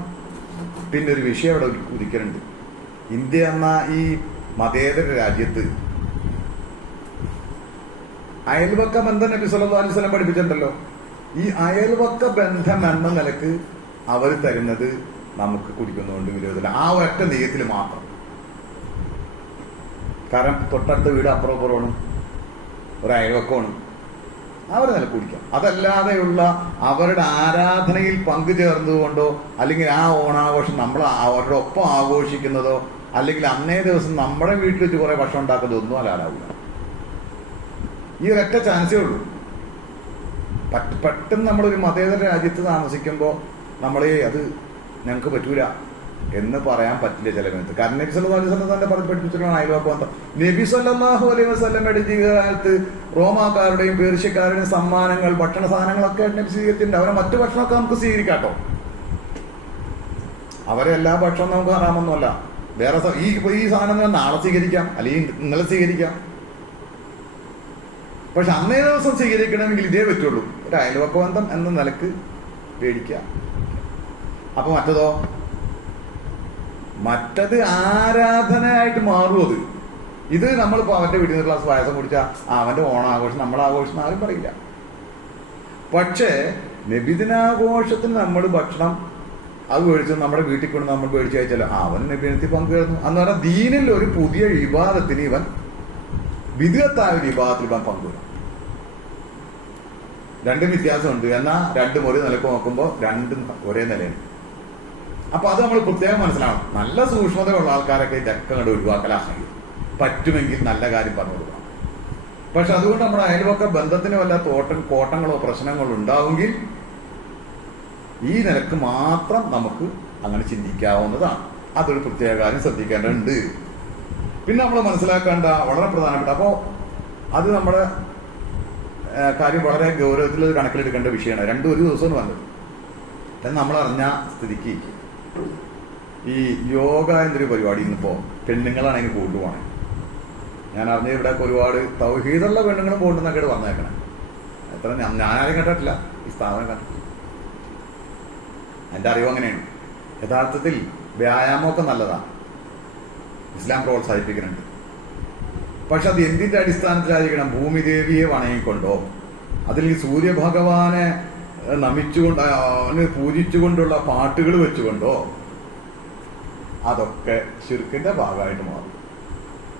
പിന്നെ ഒരു വിഷയം അവിടെ ഉദിക്കലുണ്ട്. ഇന്ത്യ എന്ന ഈ മതേതര രാജ്യത്ത് അയൽവക്ക ബന്ധം നബി സല്ലല്ലാഹു അലൈഹി വസല്ലം പഠിപ്പിച്ചിട്ടുണ്ടല്ലോ. ഈ അയൽവക്ക ബന്ധം എന്ന നിലക്ക് അവർ തരുന്നത് നമുക്ക് കുടിക്കുന്നതുകൊണ്ട് വിരോധമില്ല, ആ ഒറ്റ നെയ്യത്തിൽ മാത്രം. കാരണം തൊട്ടടുത്ത വീട് അപ്പുറമാണ്, ഒരു അയൽവക്കമാണ്, അവർ നിലക്ക് കുടിക്കാം. അതല്ലാതെയുള്ള അവരുടെ ആരാധനയിൽ പങ്കുചേർന്നതുകൊണ്ടോ അല്ലെങ്കിൽ ആ ഓണാഘോഷം നമ്മൾ അവരുടെ ഒപ്പം ആഘോഷിക്കുന്നതോ അല്ലെങ്കിൽ അന്നേ ദിവസം നമ്മുടെ വീട്ടിൽ വെച്ച് കുറെ ഭക്ഷണം ഉണ്ടാക്കുന്നതോ ഒന്നും ഹലാലാവില്ല. ഈ ഒരൊറ്റ ചാൻസേ ഉള്ളൂ. പെട്ടെന്ന് നമ്മളൊരു മതേതര രാജ്യത്ത് താമസിക്കുമ്പോൾ അത് ഞങ്ങൾക്ക് പറ്റൂല എന്ന് പറയാൻ പറ്റില്ല ചില സമയത്ത്. കാരണം നബി സല്ലല്ലാഹു അലൈഹി വസല്ലം തന്നെ പഠിപ്പിച്ചിട്ടുള്ള അയൽവക്കം. നബി സല്ലല്ലാഹു അലൈഹി വസല്ലമയുടെ ജീവിതകാലത്ത് റോമാക്കാരുടെയും പേർഷ്യക്കാരുടെയും സമ്മാനങ്ങൾ, ഭക്ഷണ സാധനങ്ങളൊക്കെ നബി സ്വീകരിച്ചിട്ടുണ്ട്. അവരെ മറ്റു ഭക്ഷണമൊക്കെ നമുക്ക് സ്വീകരിക്കാട്ടോ. അവരെ എല്ലാ ഭക്ഷണം നമുക്ക് ഹറാമൊന്നുമല്ല. വേറെ ഈ സാധനം നാളെ സ്വീകരിക്കാം, അല്ലെങ്കിൽ ഇന്നലെ സ്വീകരിക്കാം. പക്ഷെ അന്നേ ദിവസം സ്വീകരിക്കണമെങ്കിൽ ഇതേ പറ്റുള്ളൂ. ഒരു അയൽവക്ക ബന്ധം എന്ന നിലക്ക് പേടിക്കുക. അപ്പൊ മറ്റത് ആരാധനയായിട്ട് മാറും. ഇത് നമ്മളിപ്പോ അവന്റെ വീട്ടിൽ നിന്ന് ഗ്ലാസ് പായസം കുടിച്ചാൽ അവന്റെ ഓണാഘോഷം നമ്മളാഘോഷം ആരും പറയില്ല. പക്ഷേ നബിദിനാഘോഷത്തിന് നമ്മൾ ഭക്ഷണം അത് മേടിച്ചു നമ്മുടെ വീട്ടിൽ കൊണ്ട് നമ്മൾ മേടിച്ചു കഴിച്ചാൽ അവൻ നബിദിനത്തിൽ പങ്കുചേർന്നു എന്ന് പറഞ്ഞാൽ ദീനിൽ ഒരു പുതിയ വിവാദത്തിന് ഇവൻ വിദഗ്ധായ ഒരു വിവാദത്തിൽ ഇവൻ പങ്കുവരും. രണ്ടും വ്യത്യാസമുണ്ട്. എന്നാൽ രണ്ടും ഒരു നിലക്ക് നോക്കുമ്പോൾ രണ്ടും ഒരേ നിലയാണ്. അപ്പൊ അത് നമ്മൾ പ്രത്യേകം മനസ്സിലാവണം. നല്ല സൂക്ഷ്മതയുള്ള ആൾക്കാരൊക്കെ ഇതൊക്കെ കണ്ട് ഒഴിവാക്കലാണെങ്കിൽ പറ്റുമെങ്കിൽ നല്ല കാര്യം പറഞ്ഞു കൊടുക്കണം. പക്ഷെ അതുകൊണ്ട് നമ്മുടെ അയൽവക്ക ബന്ധത്തിന് വല്ല കോട്ടങ്ങളോ പ്രശ്നങ്ങളോ ഉണ്ടാവുമെങ്കിൽ ഈ നിലക്ക് മാത്രം നമുക്ക് അങ്ങനെ ചിന്തിക്കാവുന്നതാണ്. അതൊരു പ്രത്യേക കാര്യം ശ്രദ്ധിക്കേണ്ടതുണ്ട്. പിന്നെ നമ്മൾ മനസ്സിലാക്കേണ്ട വളരെ പ്രധാനപ്പെട്ട, അപ്പോ അത് നമ്മുടെ കാര്യം വളരെ ഗൗരവത്തിൽ കണക്കിലെടുക്കേണ്ട വിഷയമാണ്. രണ്ടും ഒരു ദിവസം വന്നത് എന്ന് നമ്മൾ അറിഞ്ഞ സ്ഥിതിക്ക് ഈ യോഗ എന്നൊരു പരിപാടി ഇന്നിപ്പോ പെണ്ണുങ്ങളാണ് അതിന് കൊണ്ടുപോകണേ. ഞാൻ അറിഞ്ഞ ഇവിടെ ഒരുപാട് തൗഹീദുള്ള പെണ്ണുങ്ങളും കൊണ്ടുവന്നൊക്കെ വന്നേക്കണേ. എത്ര ഞാനാരും കേട്ടിട്ടില്ല, ഈ സ്ഥാപനം കണ്ടിട്ടില്ല. എൻ്റെ അറിവ് അങ്ങനെയാണ്. യഥാർത്ഥത്തിൽ വ്യായാമമൊക്കെ നല്ലതാണ്, ഇസ്ലാം പ്രോത്സാഹിപ്പിക്കുന്നുണ്ട്. പക്ഷെ അത് എന്തിന്റെ അടിസ്ഥാനത്തിലായിരിക്കണം? ഭൂമിദേവിയെ വണങ്ങിക്കൊണ്ടോ, അതിൽ ഈ സൂര്യഭഗവാനെ നമിച്ചുകൊണ്ട് അവന് പൂജിച്ചുകൊണ്ടുള്ള പാട്ടുകൾ വെച്ചുകൊണ്ടോ, അതൊക്കെ ശിർക്കിന്റെ ഭാഗമായിട്ട് മാറും.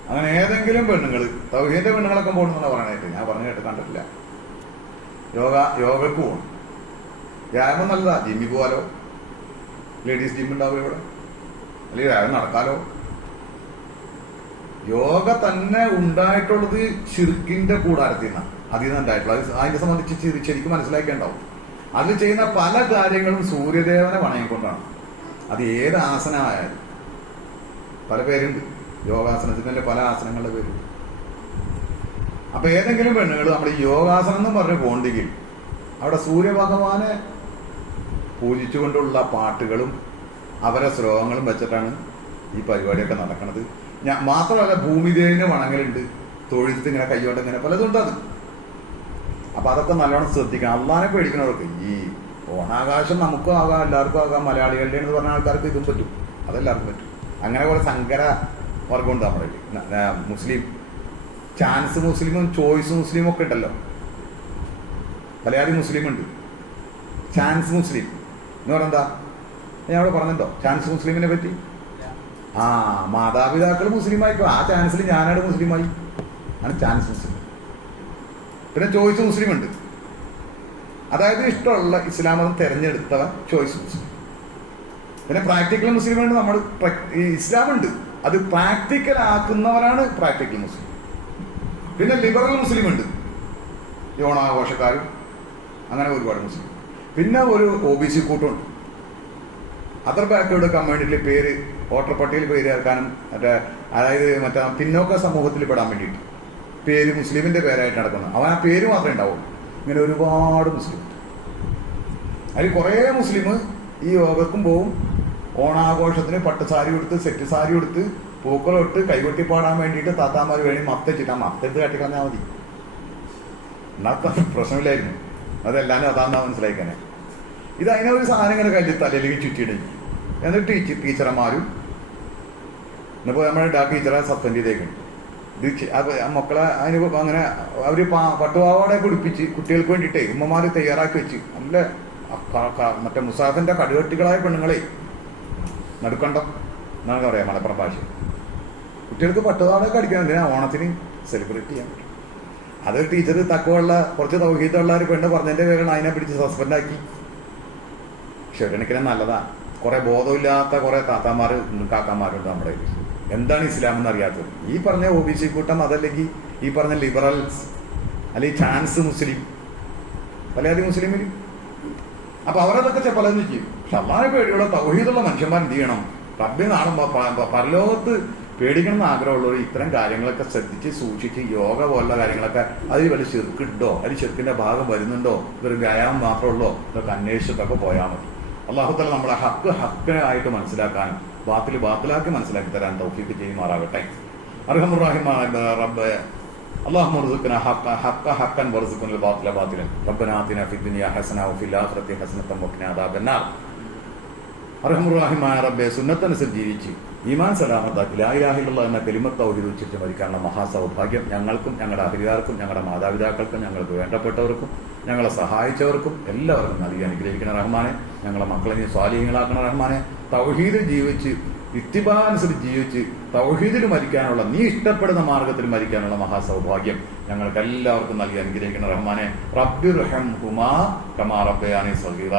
അങ്ങനെ ഏതെങ്കിലും പെണ്ണുങ്ങൾ തൗഹീദിന്റെ പെണ്ണുങ്ങളൊക്കെ പോകണമെന്നാണ് പറയണായിട്ട് ഞാൻ പറഞ്ഞു കേട്ട് കണ്ടിട്ടില്ല. യോഗക്ക് പോകണം. വ്യായാമം നല്ലതാ. ജിമ്മിൽ പോവാലോ, ലേഡീസ് ജിം ഉണ്ടാവും ഇവിടെ, അല്ലെങ്കിൽ വ്യായാമം നടക്കാലോ. യോഗ തന്നെ ഉണ്ടായിട്ടുള്ളത് ശിർക്കിന്റെ കൂടാരത്തിൽ നിന്നാണ്, അതിൽ നിന്ന് ഉണ്ടായിട്ടുള്ളത്. അതിനെ സംബന്ധിച്ച് ശരിക്കും മനസ്സിലാക്കേണ്ടാവും. അതിൽ ചെയ്യുന്ന പല കാര്യങ്ങളും സൂര്യദേവനെ വണങ്ങിക്കൊണ്ടാണ്. അത് ഏത് ആസനമായാലും പല പേരുണ്ട്. യോഗാസനത്തിന്റെ പല ആസനങ്ങളുടെ പേരുണ്ട്. അപ്പൊ ഏതെങ്കിലും പെണ്ണുകൾ നമ്മുടെ ഈ യോഗാസനം എന്ന് പറഞ്ഞ് പോണ്ടെങ്കിൽ അവിടെ സൂര്യഭഗവാനെ പൂജിച്ചുകൊണ്ടുള്ള പാട്ടുകളും അവരെ ശ്ലോകങ്ങളും വെച്ചിട്ടാണ് ഈ പരിപാടിയൊക്കെ നടക്കുന്നത്. മാത്രമല്ല ഭൂമിദേവിനെ വണങ്ങലുണ്ട്, തൊഴുത്ത് ഇങ്ങനെ കൈകൊണ്ട് ഇങ്ങനെ പലതുണ്ട്. അത് അപ്പൊ അതൊക്കെ നല്ലോണം ശ്രദ്ധിക്കണം. അള്ളാനെ പേടിക്കണവർക്ക് ഈ ഓണാകാശം നമുക്കും ആകാം, എല്ലാവർക്കും ആകാം. മലയാളികളുടെ എന്ന് പറഞ്ഞ ആൾക്കാർക്ക് ഇതും പറ്റും, അതെല്ലാവർക്കും പറ്റും. അങ്ങനെ കുറെ സങ്കര വർഗമുണ്ട് നമ്മുടെ മുസ്ലിം. ചാൻസ് മുസ്ലിമും ചോയ്സ് മുസ്ലിമും ഒക്കെ ഉണ്ടല്ലോ. മലയാളി മുസ്ലിം ഉണ്ട്, ചാൻസ് മുസ്ലിം എന്ന് പറഞ്ഞെന്താ? ഞാൻ അവിടെ പറഞ്ഞല്ലോ ചാൻസ് മുസ്ലിമിനെ പറ്റി. മാതാപിതാക്കൾ മുസ്ലിം ആയിക്കോ, ആ ചാൻസിൽ ഞാനാണ് മുസ്ലിമായി, ആണ് ചാൻസ് മുസ്ലിം. പിന്നെ ചോയ്സ് മുസ്ലിം ഉണ്ട്, അതായത് ഇഷ്ടമുള്ള ഇസ്ലാം മതം തിരഞ്ഞെടുത്തവൻ ചോയ്സ് മുസ്ലിം. പിന്നെ പ്രാക്ടിക്കൽ മുസ്ലിം ഉണ്ട്. നമ്മൾ ഇസ്ലാം ഉണ്ട്, അത് പ്രാക്ടിക്കൽ ആക്കുന്നവരാണ് പ്രാക്ടിക്കൽ മുസ്ലിം. പിന്നെ ലിബറൽ മുസ്ലിം ഉണ്ട്, ഓണാഘോഷക്കാരും അങ്ങനെ ഒരുപാട് മുസ്ലിം. പിന്നെ ഒരു OBC കൂട്ടമുണ്ട്, അതർ ബാക്ക്വേർഡ് കമ്മ്യൂണിറ്റിയിൽ പേര് വോട്ടർ പട്ടികയിൽ പേര് ചേർക്കാനും അതായത് മറ്റേ പിന്നോക്ക സമൂഹത്തിൽ പെടാൻ വേണ്ടിയിട്ട് പേര് മുസ്ലിമിന്റെ പേരായിട്ട് നടക്കുന്നത്. അവൻ ആ പേര് മാത്രമേ ഉണ്ടാവുള്ളൂ. ഇങ്ങനെ ഒരുപാട് മുസ്ലിം. അതിൽ കുറേ മുസ്ലിം ഈ യോഗക്കും പോവും. ഓണാഘോഷത്തിന് പട്ടുസാരി കൊടുത്ത് സെറ്റ് സാരി കൊടുത്ത് പൂക്കളൊട്ട് കൈകൊട്ടി പാടാൻ വേണ്ടിയിട്ട് താത്താമാർ വേണി മഫ്തെച്ചിട്ട് ആ മഫ്തെടുത്ത് കാട്ടിക്കളഞ്ഞാൽ മതി, എന്നാ പ്രശ്നമില്ലായിരുന്നു. അതെല്ലാം അതാന്നാ മനസ്സിലാക്കാനെ. ഇത് അതിനെ ഒരു സാധനം ഇങ്ങനെ കല്ലിൽ തലയിലേക്ക് ചുറ്റിയിടും. എന്നിട്ട് ടീച്ചർമാരും ഇന്നിപ്പോ നമ്മുടെ ടീച്ചറെ സസ്പെൻഡ് ചെയ്തേക്കും. ഇത് മക്കളെ അതിന് അങ്ങനെ അവര് പട്ടുപാവാടെ കുടിപ്പിച്ച് കുട്ടികൾക്ക് വേണ്ടിയിട്ടേ ഉമ്മമാര് തയ്യാറാക്കി വെച്ച് നല്ല മറ്റേ മുസാഫിന്റെ കടുകട്ടികളായ പെണ്ണുങ്ങളെ നടുക്കണ്ടം എന്നാണ് പറയാ മലപ്പുറം ഭാഷ. കുട്ടികൾക്ക് പട്ടുപാവാടൊക്കെ അടിക്കാൻ എന്തിനാ ഓണത്തിന് സെലിബ്രേറ്റ് ചെയ്യാൻ പറ്റും. അതൊരു ടീച്ചർ തക്കമുള്ള കുറച്ച് തൗഹീദുള്ള ഒരു പെണ്ണ് പറഞ്ഞതിന്റെ പേരാണ് അതിനെ പിടിച്ച് സസ്പെൻഡാക്കി. ക്ഷണിക്കണേ നല്ലതാ. കുറെ ബോധമില്ലാത്ത കുറെ താത്താമാര് കാക്കാമാരുണ്ട് നമ്മുടെ. എന്താണ് ഇസ്ലാം എന്ന് അറിയാത്തത്. ഈ പറഞ്ഞ OBC കൂട്ടം, അതല്ലെങ്കിൽ ഈ പറഞ്ഞ ലിബറൽസ്, അല്ലെങ്കിൽ ചാൻസ് മുസ്ലിം, പലയാതി മുസ്ലിമിൽ. അപ്പൊ അവരതൊക്കെ പലതും ചെയ്യും. പക്ഷെ അള്ളാഹെ പേടിയുള്ള തൗഹീദുള്ള മനുഷ്യന്മാർ എന്ത് ചെയ്യണം? റബ്ബിനെ കാണുമ്പോ പരലോകത്ത് പേടിക്കണം എന്ന് ആഗ്രഹമുള്ളവർ ഇത്തരം കാര്യങ്ങളൊക്കെ ശ്രദ്ധിച്ച് സൂക്ഷിച്ച് യോഗ പോലുള്ള കാര്യങ്ങളൊക്കെ അതിൽ വല്ല ചെറുക്കുണ്ടോ, അതിൽ ചെറുക്കിന്റെ ഭാഗം വരുന്നുണ്ടോ, ഇതൊരു വ്യായാമം മാത്രമുള്ളോ, ഇതൊക്കെ അന്വേഷിച്ചിട്ടൊക്കെ പോയാൽ മതി. അള്ളാഹുതആല നമ്മളെ ഹക്ക് ഹക്കായിട്ട് മനസ്സിലാക്കാനും ബാത്തില് ബാത്തിലാക്കി മനസ്സിലാക്കി തരാൻ തൗഫീഖ് ചെയ്യുമാറാകട്ടെ. അർഹമുർ റഹീമായ റബ്ബേ اللهم ارزقنا حقا حقا وارزقنا الباطل باطلا ربنا آتنا في الدنيا حسنة وفي الآخرة حسنة وقنا عذاب النار. അർഹമുർ റഹീമായ റബ്ബേ സുന്നത്തനുസരിച്ച് ജീവിച്ച് ഈമാൻ സലാമത്താക്കി ലാ ഇലാഹ ഇല്ലല്ലാഹ് എന്ന കലിമത്ത് തൗഹീദ് ഉച്ചരിച്ച് മരിക്കാനുള്ള മഹാസൗഭാഗ്യം ഞങ്ങൾക്കും ഞങ്ങളുടെ അഹിരികാർക്കും ഞങ്ങളുടെ മാതാപിതാക്കൾക്കും ഞങ്ങൾക്ക് വേണ്ടപ്പെട്ടവർക്കും ഞങ്ങളെ സഹായിച്ചവർക്കും എല്ലാവർക്കും നൽകി അനുഗ്രഹിക്കണം റഹ്മാനെ. ഞങ്ങളെ മക്കളെ നീ സ്വാലിഹീങ്ങളാക്കണം റഹ്മാനെ. തൗഹീദ് ജീവിച്ച് ഇത്തിബാ അനുസരിച്ച് ജീവിച്ച് തൗഹീദിൽ മരിക്കാനുള്ള നീ ഇഷ്ടപ്പെടുന്ന മാർഗത്തിൽ മരിക്കാനുള്ള മഹാസൗഭാഗ്യം ഞങ്ങൾക്ക് എല്ലാവർക്കും നൽകി അനുഗ്രഹിക്കണം റഹ്മാനെ. റബ്ബിർഹംഹുമാ കമാ റബ്ബയാനി സഗീറ.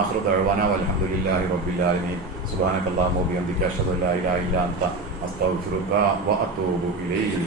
ആഖിറു ദഅ്വാനാ വൽഹംദുലില്ലാഹി റബ്ബിൽ ആലമീൻ. സുബ്ഹാനകല്ലാഹുമ്മ വബിഹംദിക അഷ്ഹദു അല്ലാ ഇലാഹ ഇല്ലാ അൻത അസ്തഗ്ഫിറുക വഅതൂബു ഇലൈക്.